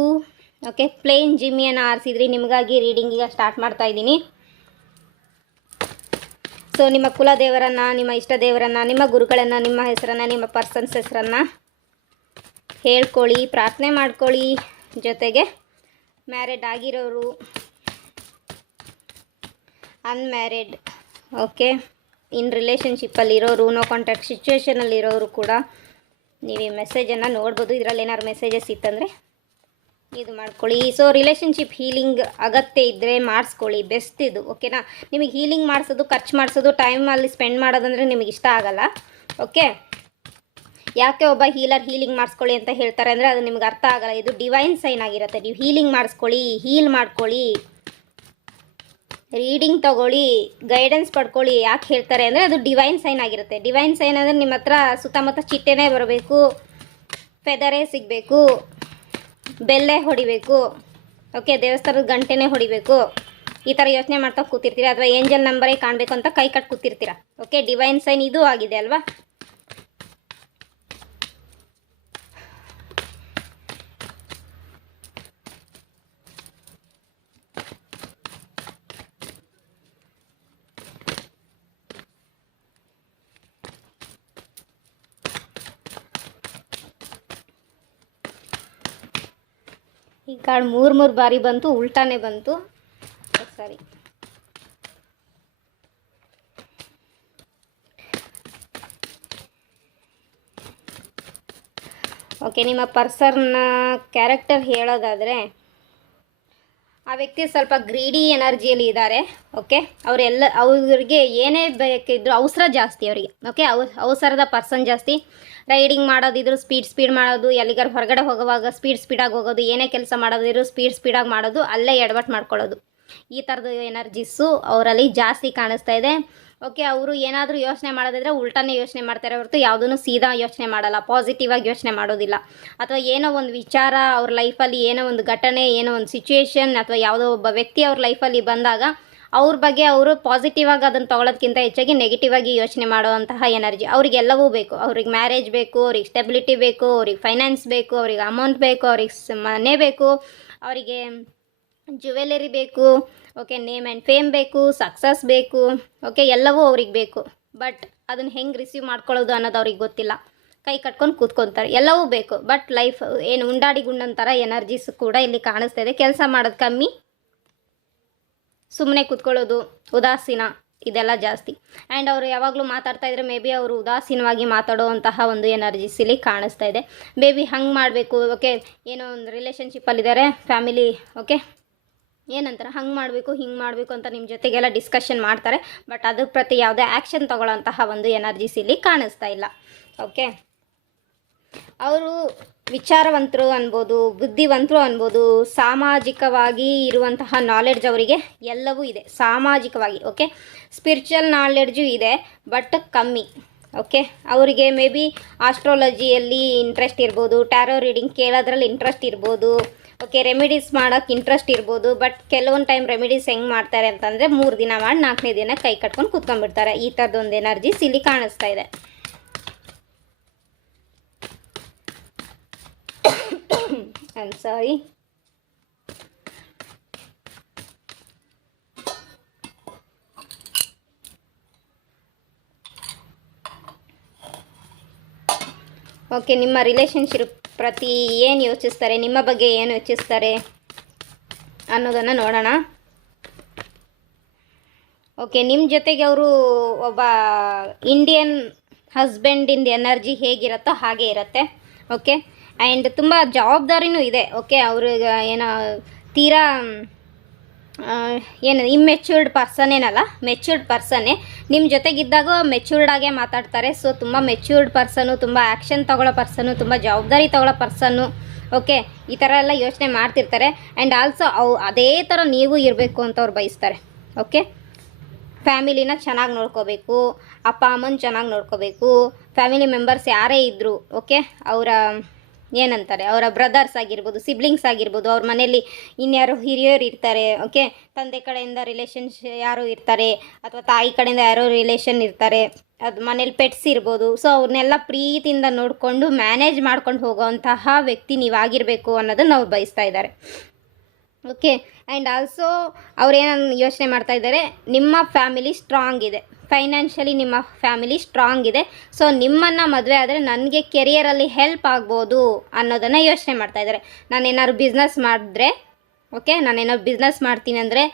ಓಕೆ ಪ್ಲೇನ್ ಜಿಮ್ಮಿಯನ್ನು ಆರಿಸಿದ್ರಿ, ನಿಮಗಾಗಿ ರೀಡಿಂಗ್ ಈಗ ಸ್ಟಾರ್ಟ್ ಮಾಡ್ತಾ ಇದ್ದೀನಿ. ಸೊ ನಿಮ್ಮ ಕುಲದೇವರನ್ನು, ನಿಮ್ಮ ಇಷ್ಟ ದೇವರನ್ನು, ನಿಮ್ಮ ಗುರುಗಳನ್ನು, ನಿಮ್ಮ ಹೆಸರನ್ನು, ನಿಮ್ಮ ಪರ್ಸನ್ಸ್ ಹೆಸರನ್ನು ಹೇಳ್ಕೊಳ್ಳಿ, ಪ್ರಾರ್ಥನೆ ಮಾಡ್ಕೊಳ್ಳಿ. ಜೊತೆಗೆ ಮ್ಯಾರಿಡ್ ಆಗಿರೋರು, ಅನ್ಮ್ಯಾರಿಡ್, ಓಕೆ ಇನ್ ರಿಲೇಷನ್ಶಿಪ್ಪಲ್ಲಿರೋರು, ನೋ ಕಾಂಟ್ಯಾಕ್ಟ್ ಸಿಚುವೇಷನಲ್ಲಿರೋರು ಕೂಡ ನೀವು ಈ ಮೆಸೇಜನ್ನು ನೋಡ್ಬೋದು. ಇದರಲ್ಲಿ ಏನಾದ್ರು ಮೆಸೇಜಸ್ ಇತ್ತಂದರೆ ಇದು ಮಾಡ್ಕೊಳ್ಳಿ. ಸೊ ರಿಲೇಷನ್ಶಿಪ್ ಹೀಲಿಂಗ್ ಅಗತ್ಯ ಇದ್ದರೆ ಮಾಡಿಸ್ಕೊಳ್ಳಿ, ಬೆಸ್ಟ್ ಇದು. ಓಕೆನಾ, ನಿಮಗೆ ಹೀಲಿಂಗ್ ಮಾಡಿಸೋದು, ಖರ್ಚು ಮಾಡಿಸೋದು, ಟೈಮಲ್ಲಿ ಸ್ಪೆಂಡ್ ಮಾಡೋದಂದರೆ ನಿಮಗೆ ಇಷ್ಟ ಆಗಲ್ಲ. ಓಕೆ, ಯಾಕೆ ಒಬ್ಬ ಹೀಲಿಂಗ್ ಮಾಡಿಸ್ಕೊಳ್ಳಿ ಅಂತ ಹೇಳ್ತಾರೆ ಅಂದರೆ ಅದು ನಿಮ್ಗೆ ಅರ್ಥ ಆಗಲ್ಲ. ಇದು ಡಿವೈನ್ ಸೈನ್ ಆಗಿರುತ್ತೆ. ನೀವು ಹೀಲಿಂಗ್ ಮಾಡಿಸ್ಕೊಳ್ಳಿ, ಹೀಲ್ ಮಾಡ್ಕೊಳ್ಳಿ, ರೀಡಿಂಗ್ ತೊಗೊಳ್ಳಿ, ಗೈಡೆನ್ಸ್ ಪಡ್ಕೊಳ್ಳಿ. ಯಾಕೆ ಹೇಳ್ತಾರೆ ಅಂದರೆ ಅದು ಡಿವೈನ್ ಸೈನ್ ಆಗಿರುತ್ತೆ. ಡಿವೈನ್ ಸೈನ್ ಅಂದರೆ ನಿಮ್ಮ ಹತ್ರ ಸುತ್ತಮುತ್ತ ಚಿಟ್ಟೆನೇ ಬರಬೇಕು, ಫೆದರೇ ಸಿಗಬೇಕು, ಬೆಲ್ಲೇ ಹೊಡಿಬೇಕು. ಓಕೆ, ದೇವಸ್ಥಾನದ ಗಂಟೆನೇ ಹೊಡಿಬೇಕು. ಈ ಥರ ಯೋಚನೆ ಮಾಡ್ತಾ ಕೂತಿರ್ತೀರ, ಅಥವಾ ಏಂಜಲ್ ನಂಬರೇ ಕಾಣಬೇಕು ಅಂತ ಕೈ ಕಟ್ಟು ಕೂತಿರ್ತೀರ. ಓಕೆ, ಡಿವೈನ್ ಸೈನ್ ಇದು ಆಗಿದೆ ಅಲ್ವಾ. ಈ ಕಾರ್ಡ್ ಮೂರು ಬಾರಿ ಬಂತು, ಉಲ್ಟಾನೇ ಬಂತು. ಸಾರಿ, ಓಕೆ, ನಿಮ್ಮ ಪರ್ಸನ್ನ ಕ್ಯಾರೆಕ್ಟರ್ ಹೇಳೋದಾದರೆ ಆ ವ್ಯಕ್ತಿ ಸ್ವಲ್ಪ ಗ್ರೀಡಿ ಎನರ್ಜಿಯಲ್ಲಿ ಇದ್ದಾರೆ. ಓಕೆ, ಅವ್ರಿಗೆ ಏನೇ ಬೇಕಿದ್ರು ಅವಸರ ಜಾಸ್ತಿ ಅವರಿಗೆ. ಓಕೆ, ಅವಸರದ ಪರ್ಸನ್ ಜಾಸ್ತಿ. ರೈಡಿಂಗ್ ಮಾಡೋದಿದ್ರು ಸ್ಪೀಡ್ ಮಾಡೋದು, ಎಲ್ಲಿಗಾರು ಹೊರಗಡೆ ಹೋಗುವಾಗ ಸ್ಪೀಡಾಗಿ ಹೋಗೋದು, ಏನೇ ಕೆಲಸ ಮಾಡೋದಿದ್ರು ಸ್ಪೀಡಾಗಿ ಮಾಡೋದು, ಅಲ್ಲೇ ಎಡವಟ್ಟು ಮಾಡ್ಕೊಳ್ಳೋದು. ಈ ಥರದ ಎನರ್ಜೀಸು ಅವರಲ್ಲಿ ಜಾಸ್ತಿ ಕಾಣಿಸ್ತಾ ಇದೆ. ಓಕೆ, ಅವರು ಏನಾದರೂ ಯೋಚನೆ ಮಾಡೋದಿದ್ರೆ ಉಲ್ಟಾನೇ ಯೋಚನೆ ಮಾಡ್ತಾರೆ ಹೊರತು ಯಾವುದೂ ಸೀದಾ ಯೋಚನೆ ಮಾಡಲ್ಲ, ಪಾಸಿಟಿವ್ ಆಗಿ ಯೋಚನೆ ಮಾಡೋದಿಲ್ಲ. ಅಥವಾ ಏನೋ ಒಂದು ವಿಚಾರ ಅವ್ರ ಲೈಫಲ್ಲಿ, ಏನೋ ಒಂದು ಘಟನೆ, ಏನೋ ಒಂದು ಸಿಚುವೇಶನ್, ಅಥವಾ ಯಾವುದೋ ಒಬ್ಬ ವ್ಯಕ್ತಿ ಅವ್ರ ಲೈಫಲ್ಲಿ ಬಂದಾಗ ಅವ್ರ ಬಗ್ಗೆ ಅವರು ಪಾಸಿಟಿವ್ ಆಗಿ ಅದನ್ನು ತೊಗೊಳೋದಕ್ಕಿಂತ ಹೆಚ್ಚಾಗಿ ನೆಗೆಟಿವ್ ಆಗಿ ಯೋಚನೆ ಮಾಡುವಂತಹ ಎನರ್ಜಿ. ಅವ್ರಿಗೆಲ್ಲವೂ ಬೇಕು. ಅವ್ರಿಗೆ ಮ್ಯಾರೇಜ್ ಬೇಕು, ಅವ್ರಿಗೆ ಸ್ಟೆಬಿಲಿಟಿ ಬೇಕು, ಅವ್ರಿಗೆ ಫೈನಾನ್ಸ್ ಬೇಕು, ಅವ್ರಿಗೆ ಅಮೌಂಟ್ ಬೇಕು, ಅವ್ರಿಗೆ ಮನೆ ಬೇಕು, ಅವರಿಗೆ ಜ್ಯುವೆಲರಿ ಬೇಕು. ಓಕೆ, ನೇಮ್ ಆ್ಯಂಡ್ ಫೇಮ್ ಬೇಕು, ಸಕ್ಸಸ್ ಬೇಕು. ಓಕೆ, ಎಲ್ಲವೂ ಅವ್ರಿಗೆ ಬೇಕು. ಬಟ್ ಅದನ್ನು ಹೆಂಗೆ ರಿಸೀವ್ ಮಾಡ್ಕೊಳ್ಳೋದು ಅನ್ನೋದು ಅವ್ರಿಗೆ ಗೊತ್ತಿಲ್ಲ. ಕೈ ಕಟ್ಕೊಂಡು ಕೂತ್ಕೊತಾರೆ. ಎಲ್ಲವೂ ಬೇಕು, ಬಟ್ ಲೈಫ್ ಏನು ಉಂಡಾಡಿ ಗುಂಡಂಥರ ಎನರ್ಜೀಸ್ ಕೂಡ ಇಲ್ಲಿ ಕಾಣಿಸ್ತಾ ಇದೆ. ಕೆಲಸ ಮಾಡೋದು ಕಮ್ಮಿ, ಸುಮ್ಮನೆ ಕೂತ್ಕೊಳ್ಳೋದು, ಉದಾಸೀನ, ಇದೆಲ್ಲ ಜಾಸ್ತಿ. ಆ್ಯಂಡ್ ಅವರು ಯಾವಾಗಲೂ ಮಾತಾಡ್ತಾ ಇದ್ರೆ ಮೇ ಬಿ ಅವರು ಉದಾಸೀನವಾಗಿ ಮಾತಾಡೋವಂತಹ ಒಂದು ಎನರ್ಜೀಸ್ ಇಲ್ಲಿ ಕಾಣಿಸ್ತಾ ಇದೆ. ಮೇ ಬಿ ಹಂಗೆ ಮಾಡಬೇಕು. ಓಕೆ, ಏನೋ ಒಂದು ರಿಲೇಷನ್ಶಿಪ್ಪಲ್ಲಿದ್ದಾರೆ, ಫ್ಯಾಮಿಲಿ. ಓಕೆ, ಏನಂತಾರೆ ಹಂಗೆ ಮಾಡಬೇಕು, ಹಿಂಗೆ ಮಾಡಬೇಕು ಅಂತ ನಿಮ್ಮ ಜೊತೆಗೆಲ್ಲ ಡಿಸ್ಕಷನ್ ಮಾಡ್ತಾರೆ. ಬಟ್ ಅದ್ರ ಪ್ರತಿ ಯಾವುದೇ ಆ್ಯಕ್ಷನ್ ತೊಗೊಳ್ಳೋಂತಹ ಒಂದು ಎನರ್ಜೀಸ್ ಇಲ್ಲಿ ಕಾಣಿಸ್ತಾ ಇಲ್ಲ. ಓಕೆ, ಅವರು ವಿಚಾರವಂತರು ಅನ್ಬೋದು, ಬುದ್ಧಿವಂತರು ಅನ್ಬೋದು, ಸಾಮಾಜಿಕವಾಗಿ ಇರುವಂತಹ ನಾಲೆಡ್ಜ್ ಅವರಿಗೆ ಎಲ್ಲವೂ ಇದೆ ಸಾಮಾಜಿಕವಾಗಿ. ಓಕೆ, ಸ್ಪಿರಿಚುವಲ್ ನಾಲೆಡ್ಜು ಇದೆ, ಬಟ್ ಕಮ್ಮಿ. ಓಕೆ, ಅವರಿಗೆ ಮೇ ಬಿ ಆಸ್ಟ್ರಾಲಜಿಯಲ್ಲಿ ಇಂಟ್ರೆಸ್ಟ್ ಇರ್ಬೋದು, ಟ್ಯಾರೋ ರೀಡಿಂಗ್ ಕೇಳೋದ್ರಲ್ಲಿ ಇಂಟ್ರೆಸ್ಟ್ ಇರ್ಬೋದು. ಓಕೆ, ರೆಮಿಡೀಸ್ ಮಾಡೋಕ್ಕೆ ಇಂಟ್ರೆಸ್ಟ್ ಇರ್ಬೋದು. ಬಟ್ ಕೆಲವೊಂದು ಟೈಮ್ ರೆಮಿಡೀಸ್ ಹೆಂಗೆ ಮಾಡ್ತಾರೆ ಅಂತಂದರೆ 3 ದಿನ ಮಾಡಿ 4ನೇ ದಿನ ಕೈ ಕಟ್ಕೊಂಡು ಕೂತ್ಕೊಂಡ್ಬಿಡ್ತಾರೆ. ಈ ಥರದೊಂದು ಎನರ್ಜೀಸ್ ಇಲ್ಲಿ ಕಾಣಿಸ್ತಾ ಇದೆ. I'm sorry. ಓಕೆ, ನಿಮ್ಮ ರಿಲೇಷನ್ಶಿಪ್ ಪ್ರತಿ ಏನು ಯೋಚಿಸ್ತಾರೆ, ನಿಮ್ಮ ಬಗ್ಗೆ ಏನು ಯೋಚಿಸ್ತಾರೆ ಅನ್ನೋದನ್ನು ನೋಡೋಣ. ಓಕೆ, ನಿಮ್ಮ ಜೊತೆಗೆ ಅವರು ಒಬ್ಬ ಇಂಡಿಯನ್ ಹಸ್ಬೆಂಡಿಂದ ಎನರ್ಜಿ ಹೇಗಿರುತ್ತೋ ಹಾಗೆ ಇರುತ್ತೆ. ಓಕೆ, ಆ್ಯಂಡ್ ತುಂಬ ಜವಾಬ್ದಾರಿನೂ ಇದೆ. ಓಕೆ, ಅವ್ರಿಗೆ ಏನೋ ತೀರಾ ಏನು ಇಮ್ಮೆಚ್ಯೂರ್ಡ್ ಪರ್ಸನ್ ಏನಲ್ಲ, ಮೆಚ್ಯೂರ್ಡ್ ಪರ್ಸನ್ನೇ. ನಿಮ್ಮ ಜೊತೆಗಿದ್ದಾಗ ಮೆಚ್ಯೂರ್ಡಾಗೆ ಮಾತಾಡ್ತಾರೆ. ಸೊ ತುಂಬ ಮೆಚ್ಯೂರ್ಡ್ ಪರ್ಸನು, ತುಂಬ ಆ್ಯಕ್ಷನ್ ತೊಗೊಳ್ಳೋ ಪರ್ಸನು, ತುಂಬ ಜವಾಬ್ದಾರಿ ತೊಗೊಳ್ಳೋ ಪರ್ಸನ್ನು. ಓಕೆ, ಈ ಥರ ಎಲ್ಲ ಯೋಚನೆ ಮಾಡ್ತಿರ್ತಾರೆ. ಆ್ಯಂಡ್ ಆಲ್ಸೋ ಅದೇ ಥರ ನೀವು ಇರಬೇಕು ಅಂತ ಅವ್ರು ಬಯಸ್ತಾರೆ. ಓಕೆ, ಫ್ಯಾಮಿಲಿನ ಚೆನ್ನಾಗಿ ನೋಡ್ಕೋಬೇಕು, ಅಪ್ಪ ಅಮ್ಮನ ಚೆನ್ನಾಗಿ ನೋಡ್ಕೋಬೇಕು, ಫ್ಯಾಮಿಲಿ ಮೆಂಬರ್ಸ್ ಯಾರೇ ಇದ್ದರು. ಓಕೆ, ಅವರ ಏನಂತಾರೆ, ಅವರ ಬ್ರದರ್ಸ್ ಆಗಿರ್ಬೋದು, ಸಿಬ್ಲಿಂಗ್ಸ್ ಆಗಿರ್ಬೋದು, ಅವ್ರ ಮನೇಲಿ ಇನ್ಯಾರು ಹಿರಿಯರು ಇರ್ತಾರೆ. ಓಕೆ, ತಂದೆ ಕಡೆಯಿಂದ ರಿಲೇಷನ್ಸ್ ಯಾರು ಇರ್ತಾರೆ, ಅಥವಾ ತಾಯಿ ಕಡೆಯಿಂದ ಯಾರೋ ರಿಲೇಷನ್ ಇರ್ತಾರೆ, ಅದು ಮನೇಲಿ ಪೆಟ್ಸ್ ಇರ್ಬೋದು. ಸೊ ಅವ್ರನ್ನೆಲ್ಲ ಪ್ರೀತಿಯಿಂದ ನೋಡಿಕೊಂಡು ಮ್ಯಾನೇಜ್ ಮಾಡ್ಕೊಂಡು ಹೋಗೋವಂತಹ ವ್ಯಕ್ತಿ ನೀವಾಗಿರಬೇಕು ಅನ್ನೋದನ್ನು ಅವ್ರು ಬಯಸ್ತಾ ಇದ್ದಾರೆ. ಓಕೆ, ಆ್ಯಂಡ್ ಆಲ್ಸೋ ಅವ್ರೇನು ಯೋಚನೆ ಮಾಡ್ತಾ ಇದ್ದಾರೆ, ನಿಮ್ಮ ಫ್ಯಾಮಿಲಿ ಸ್ಟ್ರಾಂಗ್ ಇದೆ, ಫೈನಾನ್ಷಿಯಲಿ ನಿಮ್ಮ ಫ್ಯಾಮಿಲಿ ಸ್ಟ್ರಾಂಗ್ ಇದೆ. ಸೊ ನಿಮ್ಮನ್ನು ಮದುವೆ ಆದರೆ ನನಗೆ ಕೆರಿಯರಲ್ಲಿ ಹೆಲ್ಪ್ ಆಗ್ಬೋದು ಅನ್ನೋದನ್ನು ಯೋಚನೆ ಮಾಡ್ತಾ ಇದ್ದಾರೆ. ನಾನೇನಾದ್ರು ಬಿಸ್ನೆಸ್ ಮಾಡಿದ್ರೆ, ಓಕೆ, ನಾನೇನಾದ್ರು ಬಿಸ್ನೆಸ್ ಮಾಡ್ತೀನಿ ಅಂದರೆ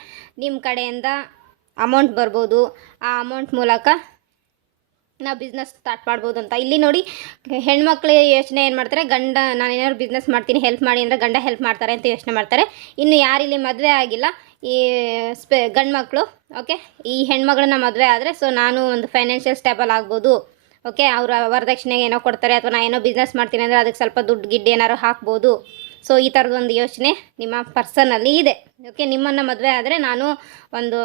ನಿಮ್ಮ ಕಡೆಯಿಂದ ಅಮೌಂಟ್ ಬರ್ಬೋದು, ಆ ಅಮೌಂಟ್ ಮೂಲಕ ನಾವು ಬಿಸ್ನೆಸ್ ಸ್ಟಾರ್ಟ್ ಮಾಡ್ಬೋದು ಅಂತ. ಇಲ್ಲಿ ನೋಡಿ, ಹೆಣ್ಮಕ್ಳು ಯೋಚನೆ ಏನು ಮಾಡ್ತಾರೆ, ಗಂಡ ನಾನೇನಾದ್ರು ಬಿಸ್ನೆಸ್ ಮಾಡ್ತೀನಿ ಹೆಲ್ಪ್ ಮಾಡಿ ಅಂದರೆ ಗಂಡ ಹೆಲ್ಪ್ ಮಾಡ್ತಾರೆ ಅಂತ ಯೋಚನೆ ಮಾಡ್ತಾರೆ. ಇನ್ನು ಯಾರಿಲ್ಲಿ ಮದುವೆ ಆಗಿಲ್ಲ ಈ ಗಂಡು ಮಕ್ಕಳು, ಓಕೆ, ಈ ಹೆಣ್ಮಗಳನ್ನ ಮದುವೆ ಆದರೆ ಸೊ ನಾನು ಒಂದು ಫೈನಾನ್ಷಿಯಲ್ ಸ್ಟೇಬಲ್ ಆಗ್ಬೋದು. ಓಕೆ, ಅವರ ವರದಕ್ಷಿಣೆಗೆ ಏನೋ ಕೊಡ್ತಾರೆ, ಅಥವಾ ನಾನು ಏನೋ ಬಿಸ್ನೆಸ್ ಮಾಡ್ತೀನಿ ಅಂದರೆ ಅದಕ್ಕೆ ಸ್ವಲ್ಪ ದುಡ್ಡು ಗಿಡ್ಡು ಏನಾದ್ರು ಹಾಕ್ಬೋದು. ಸೊ ಈ ಥರದೊಂದು ಯೋಚನೆ ನಿಮ್ಮ ಪರ್ಸನಲ್ಲಿ ಇದೆ. ಓಕೆ, ನಿಮ್ಮನ್ನು ಮದುವೆ ಆದರೆ ನಾನು ಒಂದು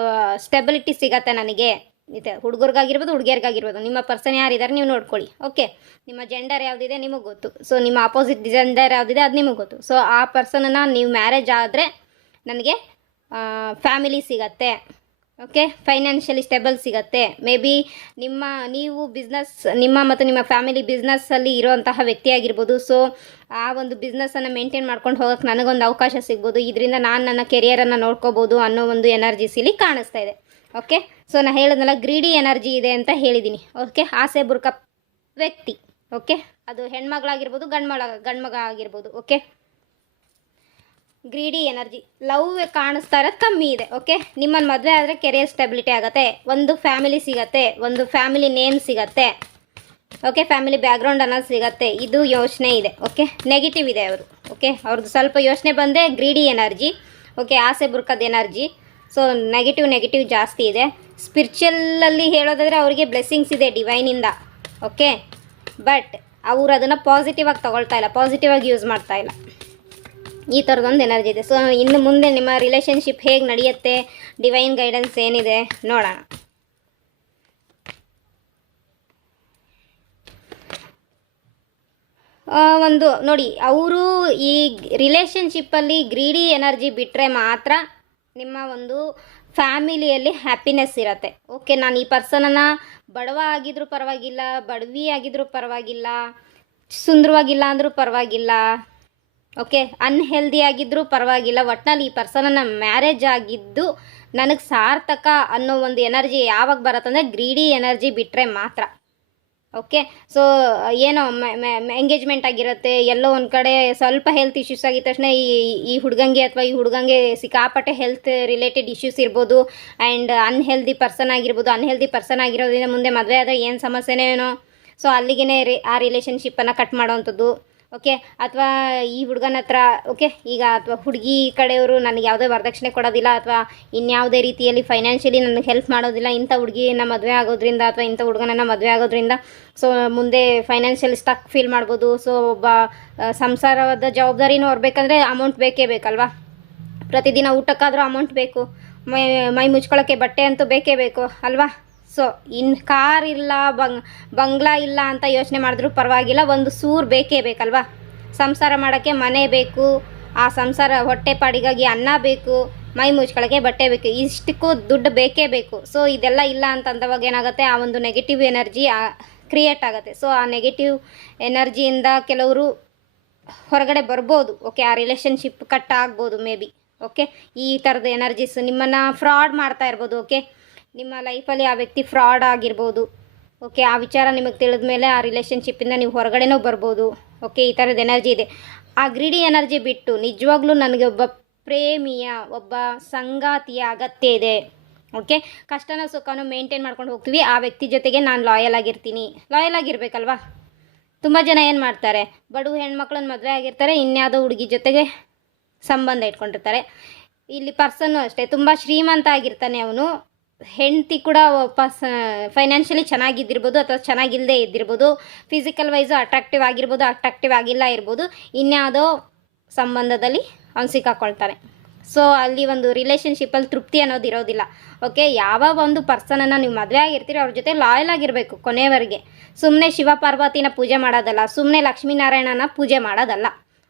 ಸ್ಟೆಬಿಲಿಟಿ ಸಿಗತ್ತೆ ನನಗೆ. ಇದೆ, ಹುಡುಗರಿಗಾಗಿರ್ಬೋದು ಹುಡುಗಿಯರಿಗಾಗಿರ್ಬೋದು. ನಿಮ್ಮ ಪರ್ಸನ್ ಯಾರಿದ್ದಾರೆ ನೀವು ನೋಡ್ಕೊಳ್ಳಿ. ಓಕೆ, ನಿಮ್ಮ ಜೆಂಡರ್ ಯಾವುದಿದೆ ನಿಮಗೆ ಗೊತ್ತು. ಸೊ ನಿಮ್ಮ ಆಪೋಸಿಟ್ ಜೆಂಡರ್ ಯಾವುದಿದೆ ಅದು ನಿಮಗೆ ಗೊತ್ತು. ಸೊ ಆ ಪರ್ಸನನ್ನು ನೀವು ಮ್ಯಾರೇಜ್ ಆದರೆ ನನಗೆ ಫ್ಯಾಮಿಲಿ ಸಿಗತ್ತೆ. ಓಕೆ, ಫೈನಾನ್ಷಿಯಲಿ ಸ್ಟೇಬಲ್ ಸಿಗತ್ತೆ. ಮೇ ಬಿ ನೀವು ಬಿಸ್ನೆಸ್, ನಿಮ್ಮ ಮತ್ತು ನಿಮ್ಮ ಫ್ಯಾಮಿಲಿ ಬಿಸ್ನೆಸ್ಸಲ್ಲಿ ಇರೋವಂತಹ ವ್ಯಕ್ತಿ ಆಗಿರ್ಬೋದು. ಸೊ ಆ ಒಂದು ಬಿಸ್ನೆಸ್ಸನ್ನು ಮೇಂಟೈನ್ ಮಾಡ್ಕೊಂಡು ಹೋಗೋಕ್ಕೆ ನನಗೊಂದು ಅವಕಾಶ ಸಿಗ್ಬೋದು. ಇದರಿಂದ ನಾನು ನನ್ನ ಕೆರಿಯರನ್ನು ನೋಡ್ಕೋಬೋದು ಅನ್ನೋ ಒಂದು ಎನರ್ಜಿಸ್ ಇಲ್ಲಿ ಕಾಣಿಸ್ತಾ ಇದೆ. ಓಕೆ, ಸೊ ನಾನು ಹೇಳಿದ್ನಲ್ಲ, ಗ್ರೀಡಿ ಎನರ್ಜಿ ಇದೆ ಅಂತ ಹೇಳಿದ್ದೀನಿ. ಓಕೆ, ಆಸೆ ಬುರ್ಕ ವ್ಯಕ್ತಿ. ಓಕೆ, ಅದು ಹೆಣ್ಮಗಳಾಗಿರ್ಬೋದು, ಗಂಡ್ಮಗ ಆಗಿರ್ಬೋದು. ಓಕೆ, ಗ್ರೀಡಿ ಎನರ್ಜಿ, ಲವ್ ಕಾಣಿಸ್ತಾ ಇರೋದು ಕಮ್ಮಿ ಇದೆ. ಓಕೆ, ನಿಮ್ಮನ್ನು ಮದುವೆ ಆದರೆ ಕೆರಿಯರ್ ಸ್ಟೆಬಿಲಿಟಿ ಆಗುತ್ತೆ, ಒಂದು ಫ್ಯಾಮಿಲಿ ಸಿಗತ್ತೆ, ಒಂದು ಫ್ಯಾಮಿಲಿ ನೇಮ್ ಸಿಗತ್ತೆ. ಓಕೆ, ಫ್ಯಾಮಿಲಿ ಬ್ಯಾಕ್ಗ್ರೌಂಡ್ ಅನ್ನೋದು ಸಿಗತ್ತೆ. ಇದು ಯೋಚನೆ ಇದೆ. ಓಕೆ, ನೆಗೆಟಿವ್ ಇದೆ ಅವರು. ಓಕೆ, ಅವ್ರದ್ದು ಸ್ವಲ್ಪ ಯೋಚನೆ ಬಂದೆ ಗ್ರೀಡಿ ಎನರ್ಜಿ. ಓಕೆ, ಆಸೆ ಬುರ್ಕದ ಎನರ್ಜಿ. ಸೊ ನೆಗೆಟಿವ್ ಜಾಸ್ತಿ ಇದೆ. ಸ್ಪಿರಿಚುವಲಲ್ಲಿ ಹೇಳೋದಾದರೆ ಅವರಿಗೆ ಬ್ಲೆಸ್ಸಿಂಗ್ಸ್ ಇದೆ ಡಿವೈನಿಂದ. ಓಕೆ, ಬಟ್ ಅವರು ಅದನ್ನು ಪಾಸಿಟಿವ್ ಆಗಿ ತೊಗೊಳ್ತಾ ಇಲ್ಲ, ಪಾಸಿಟಿವ್ ಆಗಿ ಯೂಸ್ ಮಾಡ್ತಾ ಇಲ್ಲ. ಈ ಥರದೊಂದು ಎನರ್ಜಿ ಇದೆ. ಸೊ ಇನ್ನು ಮುಂದೆ ನಿಮ್ಮ ರಿಲೇಷನ್ಶಿಪ್ ಹೇಗೆ ನಡೆಯುತ್ತೆ, ಡಿವೈನ್ ಗೈಡೆನ್ಸ್ ಏನಿದೆ ನೋಡೋಣ. ಒಂದು ನೋಡಿ, ಅವರು ಈ ರಿಲೇಷನ್ಶಿಪ್ಪಲ್ಲಿ ಗ್ರೀಡಿ ಎನರ್ಜಿ ಬಿಟ್ಟರೆ ಮಾತ್ರ ನಿಮ್ಮ ಒಂದು ಫ್ಯಾಮಿಲಿಯಲ್ಲಿ ಹ್ಯಾಪಿನೆಸ್ ಇರುತ್ತೆ. ಓಕೆ, ನಾನು ಈ ಪರ್ಸನನ್ನು ಬಡವ ಆಗಿದ್ರೂ ಪರವಾಗಿಲ್ಲ, ಬಡವಿ ಆಗಿದ್ರೂ ಪರವಾಗಿಲ್ಲ, ಸುಂದರವಾಗಿಲ್ಲ ಅಂದರೂ ಪರವಾಗಿಲ್ಲ, ಓಕೆ, ಅನ್ಹೆಲ್ದಿ ಆಗಿದ್ದರೂ ಪರವಾಗಿಲ್ಲ, ಒಟ್ಟಿನಲ್ಲಿ ಈ ಪರ್ಸನನ್ನು ಮ್ಯಾರೇಜ್ ಆಗಿದ್ದು ನನಗೆ ಸಾರ್ಥಕ ಅನ್ನೋ ಒಂದು ಎನರ್ಜಿ ಯಾವಾಗ ಬರುತ್ತಂದರೆ ಗ್ರೀಡಿ ಎನರ್ಜಿ ಬಿಟ್ಟರೆ ಮಾತ್ರ. ಓಕೆ, ಸೊ ಏನೋ ಎಂಗೇಜ್ಮೆಂಟ್ ಆಗಿರುತ್ತೆ, ಎಲ್ಲೋ ಒಂದು ಕಡೆ ಸ್ವಲ್ಪ ಹೆಲ್ತ್ ಇಶ್ಯೂಸ್ ಆಗಿದ ತಕ್ಷಣ ಈ ಹುಡುಗಂಗೆ ಅಥವಾ ಈ ಹುಡುಗಂಗೆ ಸಿಕ್ಕಾಪಟ್ಟೆ ಹೆಲ್ತ್ ರಿಲೇಟೆಡ್ ಇಶ್ಯೂಸ್ ಇರ್ಬೋದು. ಆ್ಯಂಡ್ ಅನ್ಹೆಲ್ದಿ ಪರ್ಸನ್ ಆಗಿರ್ಬೋದು. ಅನ್ಹೆಲ್ದಿ ಪರ್ಸನ್ ಆಗಿರೋದ್ರಿಂದ ಮುಂದೆ ಮದುವೆ ಆದರೆ ಏನು ಸಮಸ್ಯೆನೇನೋ, ಸೊ ಅಲ್ಲಿಗೆ ಆ ರಿಲೇಷನ್ಶಿಪ್ಪನ್ನು ಕಟ್ ಮಾಡೋವಂಥದ್ದು. ಓಕೆ, ಅಥವಾ ಈ ಹುಡುಗನ ಹತ್ರ, ಓಕೆ, ಈಗ ಅಥವಾ ಹುಡುಗಿ ಕಡೆಯವರು ನನಗೆ ಯಾವುದೇ ವರದಕ್ಷಿಣೆ ಕೊಡೋದಿಲ್ಲ, ಅಥವಾ ಇನ್ಯಾವುದೇ ರೀತಿಯಲ್ಲಿ ಫೈನಾನ್ಷಿಯಲಿ ನನಗೆ ಹೆಲ್ಪ್ ಮಾಡೋದಿಲ್ಲ, ಇಂಥ ಹುಡುಗಿನ ಮದುವೆ ಆಗೋದ್ರಿಂದ ಅಥವಾ ಇಂಥ ಹುಡುಗನನ್ನು ಮದುವೆ ಆಗೋದ್ರಿಂದ ಸೊ ಮುಂದೆ ಫೈನಾನ್ಷಿಯಲಿ ಸ್ಟಕ್ ಫೀಲ್ ಮಾಡ್ಬೋದು. ಸೊ ಒಬ್ಬ ಸಂಸಾರದ ಜವಾಬ್ದಾರಿನೂ ಹೊರಬೇಕಂದ್ರೆ ಅಮೌಂಟ್ ಬೇಕೇ ಬೇಕಲ್ವಾ. ಪ್ರತಿದಿನ ಊಟಕ್ಕಾದರೂ ಅಮೌಂಟ್ ಬೇಕು, ಮೈ ಮುಚ್ಕೊಳ್ಳೋಕ್ಕೆ ಬಟ್ಟೆ ಅಂತೂ ಬೇಕೇ ಬೇಕು ಅಲ್ವಾ. ಸೊ ಇನ್ನು ಕಾರ್ ಇಲ್ಲ, ಬಂಗ್ಲಾ ಇಲ್ಲ ಅಂತ ಯೋಚನೆ ಮಾಡಿದ್ರೂ ಪರವಾಗಿಲ್ಲ, ಒಂದು ಸೂರು ಬೇಕೇ ಬೇಕಲ್ವಾ. ಸಂಸಾರ ಮಾಡೋಕ್ಕೆ ಮನೆ ಬೇಕು, ಆ ಸಂಸಾರ ಹೊಟ್ಟೆಪಾಡಿಗಾಗಿ ಅನ್ನ ಬೇಕು, ಮೈ ಮುಚ್ಕೊಳ್ಳೋಕ್ಕೆ ಬಟ್ಟೆ ಬೇಕು, ಇಷ್ಟಕ್ಕೂ ದುಡ್ಡು ಬೇಕೇ ಬೇಕು. ಸೊ ಇದೆಲ್ಲ ಇಲ್ಲ ಅಂತಂದವಾಗ ಏನಾಗುತ್ತೆ, ಆ ಒಂದು ನೆಗೆಟಿವ್ ಎನರ್ಜಿ ಕ್ರಿಯೇಟ್ ಆಗುತ್ತೆ. ಸೊ ಆ ನೆಗೆಟಿವ್ ಎನರ್ಜಿಯಿಂದ ಕೆಲವರು ಹೊರಗಡೆ ಬರ್ಬೋದು. ಓಕೆ, ಆ ರಿಲೇಷನ್ಶಿಪ್ ಕಟ್ ಆಗ್ಬೋದು ಮೇ ಬಿ. ಓಕೆ, ಈ ಥರದ ಎನರ್ಜೀಸ್ ನಿಮ್ಮನ್ನು ಫ್ರಾಡ್ ಮಾಡ್ತಾ ಇರ್ಬೋದು. ಓಕೆ, ನಿಮ್ಮ ಲೈಫಲ್ಲಿ ಆ ವ್ಯಕ್ತಿ ಫ್ರಾಡ್ ಆಗಿರ್ಬೋದು. ಓಕೆ, ಆ ವಿಚಾರ ನಿಮಗೆ ತಿಳಿದ ಮೇಲೆ ಆ ರಿಲೇಷನ್ಶಿಪ್ಪಿಂದ ನೀವು ಹೊರಗಡೆನೂ ಬರ್ಬೋದು. ಓಕೆ, ಈ ಥರದ ಎನರ್ಜಿ ಇದೆ. ಆ ಗ್ರೀಡಿ ಎನರ್ಜಿ ಬಿಟ್ಟು ನಿಜವಾಗ್ಲೂ ನನಗೆ ಒಬ್ಬ ಪ್ರೇಮಿಯ, ಒಬ್ಬ ಸಂಗಾತಿಯ ಅಗತ್ಯ ಇದೆ. ಓಕೆ, ಕಷ್ಟನೋ ಸುಖನೋ ಮೇಂಟೈನ್ ಮಾಡ್ಕೊಂಡು ಹೋಗ್ತೀವಿ. ಆ ವ್ಯಕ್ತಿ ಜೊತೆಗೆ ನಾನು ಲಾಯಲ್ ಆಗಿರ್ತೀನಿ. ಲಾಯಲ್ ಆಗಿರ್ಬೇಕಲ್ವಾ? ತುಂಬ ಜನ ಏನು ಮಾಡ್ತಾರೆ, ಬಡವ ಹೆಣ್ಮಕ್ಳನ್ನ ಮದುವೆ ಆಗಿರ್ತಾರೆ, ಇನ್ಯಾವುದೋ ಹುಡುಗಿ ಜೊತೆಗೆ ಸಂಬಂಧ ಇಟ್ಕೊಂಡಿರ್ತಾರೆ. ಇಲ್ಲಿ ಪರ್ಸನ್ನು ಅಷ್ಟೇ, ತುಂಬ ಶ್ರೀಮಂತ ಆಗಿರ್ತಾನೆ ಅವನು. ಹೆಂಡತಿ ಕೂಡ ಫೈನಾನ್ಷಿಯಲಿ ಚೆನ್ನಾಗಿದ್ದಿರ್ಬೋದು ಅಥವಾ ಚೆನ್ನಾಗಿಲ್ಲದೆ ಇದ್ದಿರ್ಬೋದು. ಫಿಸಿಕಲ್ ವೈಸು ಅಟ್ರಾಕ್ಟಿವ್ ಆಗಿರ್ಬೋದು, ಅಟ್ರಾಕ್ಟಿವ್ ಆಗಿಲ್ಲ ಇರ್ಬೋದು. ಇನ್ಯಾವುದೋ ಸಂಬಂಧದಲ್ಲಿ ಅವ್ನು ಸಿಕ್ಕಾಕೊಳ್ತಾನೆ. ಸೊ ಅಲ್ಲಿ ಒಂದು ರಿಲೇಷನ್ಶಿಪ್ಪಲ್ಲಿ ತೃಪ್ತಿ ಅನ್ನೋದು ಇರೋದಿಲ್ಲ. ಓಕೆ, ಯಾವ ಒಂದು ಪರ್ಸನನ್ನು ನೀವು ಮದುವೆ ಆಗಿರ್ತೀರಿ ಅವ್ರ ಜೊತೆ ಲಾಯಲ್ ಆಗಿರಬೇಕು ಕೊನೆವರೆಗೆ. ಸುಮ್ಮನೆ ಶಿವ ಪಾರ್ವತಿನ ಪೂಜೆ ಮಾಡೋದಲ್ಲ, ಸುಮ್ಮನೆ ಲಕ್ಷ್ಮೀನಾರಾಯಣನ ಪೂಜೆ ಮಾಡೋದಲ್ಲ.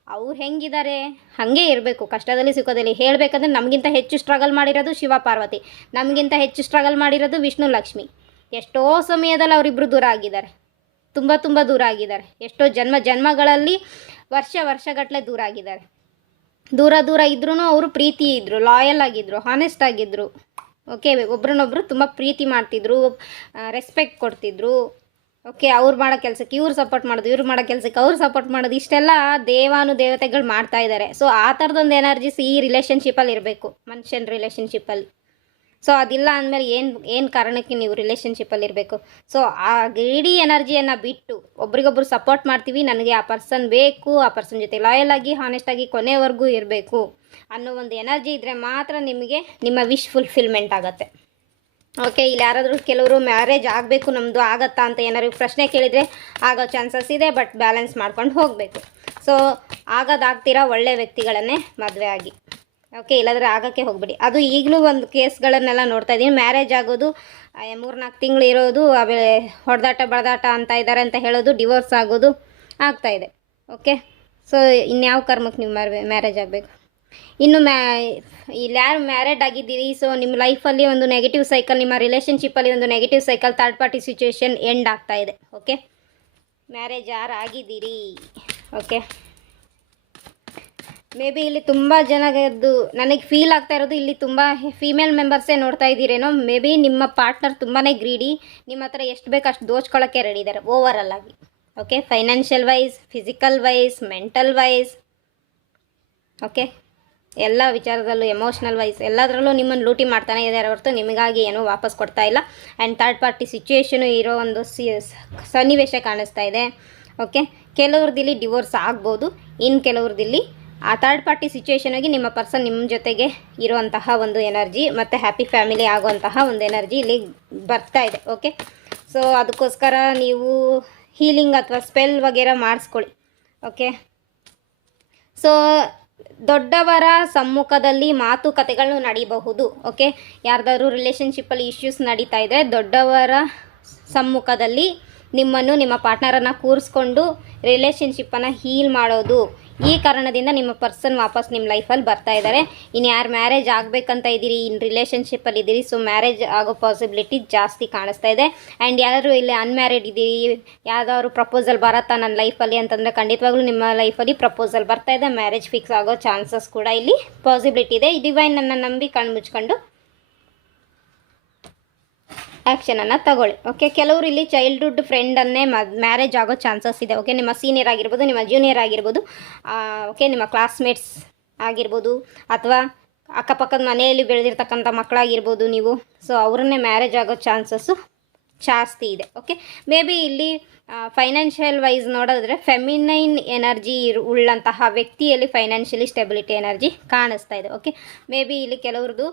ಅವ್ರು ಹೆಂಗಿದ್ದಾರೆ ಹಾಗೆ ಇರಬೇಕು. ಕಷ್ಟದಲ್ಲಿ ಸುಖದಲ್ಲಿ ಹೇಳಬೇಕಂದ್ರೆ ನಮಗಿಂತ ಹೆಚ್ಚು ಸ್ಟ್ರಗಲ್ ಮಾಡಿರೋದು ಶಿವ ಪಾರ್ವತಿ, ನಮಗಿಂತ ಹೆಚ್ಚು ಸ್ಟ್ರಗಲ್ ಮಾಡಿರೋದು ವಿಷ್ಣು ಲಕ್ಷ್ಮಿ. ಎಷ್ಟೋ ಸಮಯದಲ್ಲಿ ಅವರಿಬ್ಬರು ದೂರ ಆಗಿದ್ದಾರೆ, ತುಂಬ ದೂರ ಆಗಿದ್ದಾರೆ. ಎಷ್ಟೋ ಜನ್ಮಗಳಲ್ಲಿ ವರ್ಷಗಟ್ಟಲೆ ದೂರ ಆಗಿದ್ದಾರೆ. ದೂರ ಇದ್ರೂ ಅವರು ಪ್ರೀತಿ ಇದ್ದರು, ಲಾಯಲ್ ಆಗಿದ್ದರು, ಹಾನೆಸ್ಟ್ ಆಗಿದ್ದರು. ಓಕೆ, ಒಬ್ರನ್ನೊಬ್ರು ತುಂಬ ಪ್ರೀತಿ ಮಾಡ್ತಿದ್ರು, ರೆಸ್ಪೆಕ್ಟ್ ಕೊಡ್ತಿದ್ರು. ಓಕೆ, ಅವ್ರು ಮಾಡೋ ಕೆಲಸಕ್ಕೆ ಇವ್ರು ಸಪೋರ್ಟ್ ಮಾಡೋದು, ಇವ್ರು ಮಾಡೋ ಕೆಲಸಕ್ಕೆ ಅವ್ರು ಸಪೋರ್ಟ್ ಮಾಡೋದು, ಇಷ್ಟೆಲ್ಲ ದೇವತೆಗಳು ಮಾಡ್ತಾ ಇದ್ದಾರೆ. ಸೊ ಆ ಥರದೊಂದು ಎನರ್ಜಿಸ್ ಈ ರಿಲೇಷನ್ಶಿಪ್ಪಲ್ಲಿ ಇರಬೇಕು, ಮನುಷ್ಯನ ರಿಲೇಷನ್ಶಿಪ್ಪಲ್ಲಿ. ಸೊ ಅದಿಲ್ಲ ಅಂದಮೇಲೆ ಏನು ಕಾರಣಕ್ಕೆ ನೀವು ರಿಲೇಷನ್ಶಿಪ್ಪಲ್ಲಿ ಇರಬೇಕು? ಸೊ ಆ ಗ್ರೀಡಿ ಎನರ್ಜಿಯನ್ನು ಬಿಟ್ಟು ಒಬ್ರಿಗೊಬ್ರು ಸಪೋರ್ಟ್ ಮಾಡ್ತೀವಿ, ನನಗೆ ಆ ಪರ್ಸನ್ ಬೇಕು, ಆ ಪರ್ಸನ್ ಜೊತೆ ಲಾಯಲ್ ಆಗಿ ಹಾನೆಸ್ಟಾಗಿ ಕೊನೆವರೆಗೂ ಇರಬೇಕು ಅನ್ನೋ ಒಂದು ಎನರ್ಜಿ ಇದ್ದರೆ ಮಾತ್ರ ನಿಮಗೆ ನಿಮ್ಮ ವಿಶ್ ಫುಲ್ಫಿಲ್ಮೆಂಟ್ ಆಗುತ್ತೆ. ಓಕೆ, ಇಲ್ಲಿ ಯಾರಾದರೂ ಕೆಲವರು ಮ್ಯಾರೇಜ್ ಆಗಬೇಕು ನಮ್ಮದು ಆಗತ್ತಾ ಅಂತ ಏನಾದ್ರು ಪ್ರಶ್ನೆ ಕೇಳಿದರೆ ಆಗೋ ಚಾನ್ಸಸ್ ಇದೆ, ಬಟ್ ಬ್ಯಾಲೆನ್ಸ್ ಮಾಡ್ಕೊಂಡು ಹೋಗಬೇಕು. ಸೊ ಆಗೋದಾಗ್ತೀರಾ ಒಳ್ಳೆ ವ್ಯಕ್ತಿಗಳನ್ನೇ ಮದುವೆ ಆಗಿ. ಓಕೆ, ಇಲ್ಲಾಂದರೆ ಆಗೋಕ್ಕೆ ಹೋಗ್ಬಿಡಿ. ಅದು ಈಗಲೂ ಒಂದು ಕೇಸ್ಗಳನ್ನೆಲ್ಲ ನೋಡ್ತಾ ಇದ್ದೀನಿ. ಮ್ಯಾರೇಜ್ ಆಗೋದು 3-4 ತಿಂಗಳು ಇರೋದು, ಆಮೇಲೆ ಹೊಡೆದಾಟ ಬಡದಾಟ ಅಂತ ಇದ್ದಾರೆ ಅಂತ ಹೇಳೋದು, ಡಿವೋರ್ಸ್ ಆಗೋದು ಆಗ್ತಾಯಿದೆ. ಓಕೆ, ಸೊ ಇನ್ಯಾವ ಕರ್ಮಕ್ಕೆ ನೀವು ಮ್ಯಾರೇಜ್ ಆಗಬೇಕು? ಇನ್ನು ಇಲ್ಲಿ ಯಾರು ಮ್ಯಾರೇಡ್ ಆಗಿದ್ದೀರಿ, ಸೊ ನಿಮ್ಮ ಲೈಫಲ್ಲಿ ಒಂದು ನೆಗೆಟಿವ್ ಸೈಕಲ್, ನಿಮ್ಮ ರಿಲೇಷನ್ಶಿಪ್ಪಲ್ಲಿ ಒಂದು negative cycle, third party situation end ಆಗ್ತಾ ಇದೆ. ಓಕೆ, ಮ್ಯಾರೇಜ್ ಯಾರು ಆಗಿದ್ದೀರಿ? ಓಕೆ, ಮೇ ಬಿ ಇಲ್ಲಿ ತುಂಬ ಜನದ್ದು ನನಗೆ ಫೀಲ್ ಆಗ್ತಾ ಇರೋದು, ಇಲ್ಲಿ ತುಂಬ ಫೀಮೇಲ್ ಮೆಂಬರ್ಸೇ ನೋಡ್ತಾ ಇದ್ದೀರೇನೋ. ಮೇ ಬಿ ನಿಮ್ಮ ಪಾರ್ಟ್ನರ್ ತುಂಬಾ ಗ್ರೀಡಿ, ನಿಮ್ಮ ಹತ್ರ ಎಷ್ಟು ಬೇಕು ಅಷ್ಟು ದೋಚ್ಕೊಳ್ಳೋಕ್ಕೆ ರೆಡಿ ಇದ್ದಾರೆ ಓವರಲ್ ಆಗಿ. Okay, financial wise, physical wise, mental wise. Okay, ಎಲ್ಲ ವಿಚಾರದಲ್ಲೂ, ಎಮೋಷ್ನಲ್ ವೈಸ್ ಎಲ್ಲದರಲ್ಲೂ ನಿಮ್ಮನ್ನು ಲೂಟಿ ಮಾಡ್ತಾನೆ ಇದ್ದಾರೆ ಹೊರತು ನಿಮಗಾಗಿ ಏನೂ ವಾಪಸ್ ಕೊಡ್ತಾ ಇಲ್ಲ. ಆ್ಯಂಡ್ ಥರ್ಡ್ ಪಾರ್ಟಿ ಸಿಚುವೇಶನು ಇರೋ ಒಂದು ಸನ್ನಿವೇಶ ಕಾಣಿಸ್ತಾ ಇದೆ. ಓಕೆ, ಕೆಲವ್ರದಿಲ್ಲಿ ಡಿವೋರ್ಸ್ ಆಗ್ಬೋದು, ಇನ್ನು ಕೆಲವ್ರದಿಲ್ಲಿ ಆ ಥರ್ಡ್ ಪಾರ್ಟಿ ಸಿಚುವೇಶನಾಗಿ ನಿಮ್ಮ ಪರ್ಸನ್ ನಿಮ್ಮ ಜೊತೆಗೆ ಇರುವಂತಹ ಒಂದು ಎನರ್ಜಿ ಮತ್ತು ಹ್ಯಾಪಿ ಫ್ಯಾಮಿಲಿ ಆಗುವಂತಹ ಒಂದು ಎನರ್ಜಿ ಇಲ್ಲಿ ಬರ್ತಾ ಇದೆ. ಓಕೆ, ಸೊ ಅದಕ್ಕೋಸ್ಕರ ನೀವು ಹೀಲಿಂಗ್ ಅಥವಾ ಸ್ಪೆಲ್ ವಗೇರ ಮಾಡಿಸ್ಕೊಳ್ಳಿ. ಓಕೆ, ಸೊ ದೊಡ್ಡವರ ಸಮ್ಮುಖದಲ್ಲಿ ಮಾತುಕತೆಗಳು ನಡೀಬಹುದು. ಓಕೆ, ಯಾರ್ದಾದ್ರು ರಿಲೇಷನ್ಶಿಪ್ಪಲ್ಲಿ ಇಶ್ಯೂಸ್ ನಡೀತಾ ಇದೆ, ದೊಡ್ಡವರ ಸಮ್ಮುಖದಲ್ಲಿ ನಿಮ್ಮನ್ನು, ನಿಮ್ಮ ಪಾರ್ಟ್ನರನ್ನು ಕೂರಿಸ್ಕೊಂಡು ರಿಲೇಷನ್ಶಿಪ್ಪನ್ನು ಹೀಲ್ ಮಾಡೋದು. ಈ ಕಾರಣದಿಂದ ನಿಮ್ಮ ಪರ್ಸನ್ ವಾಪಸ್ ನಿಮ್ಮ ಲೈಫಲ್ಲಿ ಬರ್ತಾ ಇದ್ದಾರೆ. ಇನ್ನು ಯಾರು ಮ್ಯಾರೇಜ್ ಆಗಬೇಕಂತ ಇದ್ದೀರಿ, ಇನ್ನು ರಿಲೇಷನ್ಶಿಪ್ಪಲ್ಲಿ ಇದ್ದೀರಿ, ಸೊ ಮ್ಯಾರೇಜ್ ಆಗೋ ಪಾಸಿಬಿಲಿಟಿ ಜಾಸ್ತಿ ಕಾಣಿಸ್ತಾ ಇದೆ. ಆ್ಯಂಡ್ ಯಾರು ಇಲ್ಲಿ ಅನ್ಮ್ಯಾರಿಡ್ ಇದ್ದೀರಿ, ಯಾವ್ದಾದ್ರು ಪ್ರಪೋಸಲ್ ಬರತ್ತಾ ನನ್ನ ಲೈಫಲ್ಲಿ ಅಂತಂದರೆ ಖಂಡಿತವಾಗ್ಲೂ ನಿಮ್ಮ ಲೈಫಲ್ಲಿ ಪ್ರಪೋಸಲ್ ಬರ್ತಾ ಇದೆ. ಮ್ಯಾರೇಜ್ ಫಿಕ್ಸ್ ಆಗೋ ಚಾನ್ಸಸ್ ಕೂಡ ಇಲ್ಲಿ ಪಾಸಿಬಿಲಿಟಿ ಇದೆ. ಡಿವೈನನ್ನು ನಂಬಿ ಕಣ್ಣು ಮುಚ್ಕೊಂಡು ಆ್ಯಕ್ಷನನ್ನು ತಗೊಳ್ಳಿ. ಓಕೆ, ಕೆಲವರು ಇಲ್ಲಿ ಚೈಲ್ಡ್ಹುಡ್ ಫ್ರೆಂಡನ್ನೇ ಮ್ಯಾರೇಜ್ ಆಗೋ ಚಾನ್ಸಸ್ ಇದೆ. ಓಕೆ, ನಿಮ್ಮ ಸೀನಿಯರ್ ಆಗಿರ್ಬೋದು, ನಿಮ್ಮ ಜೂನಿಯರ್ ಆಗಿರ್ಬೋದು, ಓಕೆ, ನಿಮ್ಮ ಕ್ಲಾಸ್ಮೇಟ್ಸ್ ಆಗಿರ್ಬೋದು, ಅಥವಾ ಅಕ್ಕಪಕ್ಕದ ಮನೆಯಲ್ಲಿ ಬೆಳೆದಿರ್ತಕ್ಕಂಥ ಮಕ್ಕಳಾಗಿರ್ಬೋದು ನೀವು. ಸೊ ಅವರನ್ನೇ ಮ್ಯಾರೇಜ್ ಆಗೋ ಚಾನ್ಸಸ್ಸು ಜಾಸ್ತಿ ಇದೆ. ಓಕೆ, ಮೇ ಬಿ ಇಲ್ಲಿ ಫೈನಾನ್ಷಿಯಲ್ ವೈಸ್ ನೋಡಿದ್ರೆ ಫೆಮಿನೈನ್ ಎನರ್ಜಿ ಉಳ್ಳಂತಹ ವ್ಯಕ್ತಿಯಲ್ಲಿ ಫೈನಾನ್ಷಿಯಲಿ ಸ್ಟೆಬಿಲಿಟಿ ಎನರ್ಜಿ ಕಾಣಿಸ್ತಾ ಇದೆ. ಓಕೆ, ಮೇ ಬಿ ಇಲ್ಲಿ ಕೆಲವ್ರದ್ದು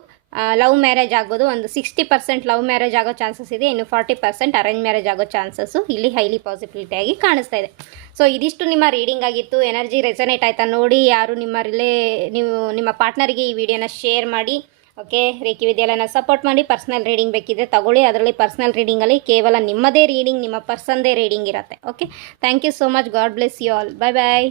ಲವ್ ಮ್ಯಾರೇಜ್ ಆಗ್ಬೋದು. ಒಂದು 60% ಲವ್ ಮ್ಯಾರೇಜ್ ಆಗೋ ಚಾನ್ಸಸ್ ಇದೆ, ಇನ್ನು 40% ಅರೇಂಜ್ ಮ್ಯಾರೇಜ್ ಆಗೋ ಚಾನ್ಸಸ್ಸು ಇಲ್ಲಿ ಹೈಲಿ ಪಾಸಿಬಿಲಿಟಿಯಾಗಿ ಕಾಣಿಸ್ತಾ ಇದೆ. ಸೊ ಇದಿಷ್ಟು ನಿಮ್ಮ ರೀಡಿಂಗ್ ಆಗಿತ್ತು. ಎನರ್ಜಿ ರೆಸನೇಟ್ ಆಯಿತಾ ನೋಡಿ. ಯಾರು ನೀವು ನಿಮ್ಮ ಪಾರ್ಟ್ನರಿಗೆ ಈ ವಿಡಿಯೋನ ಶೇರ್ ಮಾಡಿ. ಓಕೆ, ರೇಖಿ ವಿದ್ಯಾಲಯನ ಸಪೋರ್ಟ್ ಮಾಡಿ. ಪರ್ಸ್ನಲ್ ರೀಡಿಂಗ್ ಬೇಕಿದ್ರೆ ತಗೊಳ್ಳಿ. ಅದರಲ್ಲಿ ಪರ್ಸ್ನಲ್ ರೀಡಿಂಗಲ್ಲಿ ಕೇವಲ ನಿಮ್ಮದೇ ರೀಡಿಂಗ್, ನಿಮ್ಮ ಪರ್ಸನ್ದೇ ರೀಡಿಂಗ್ ಇರುತ್ತೆ. Okay, thank you so much. God bless you all. Bye bye.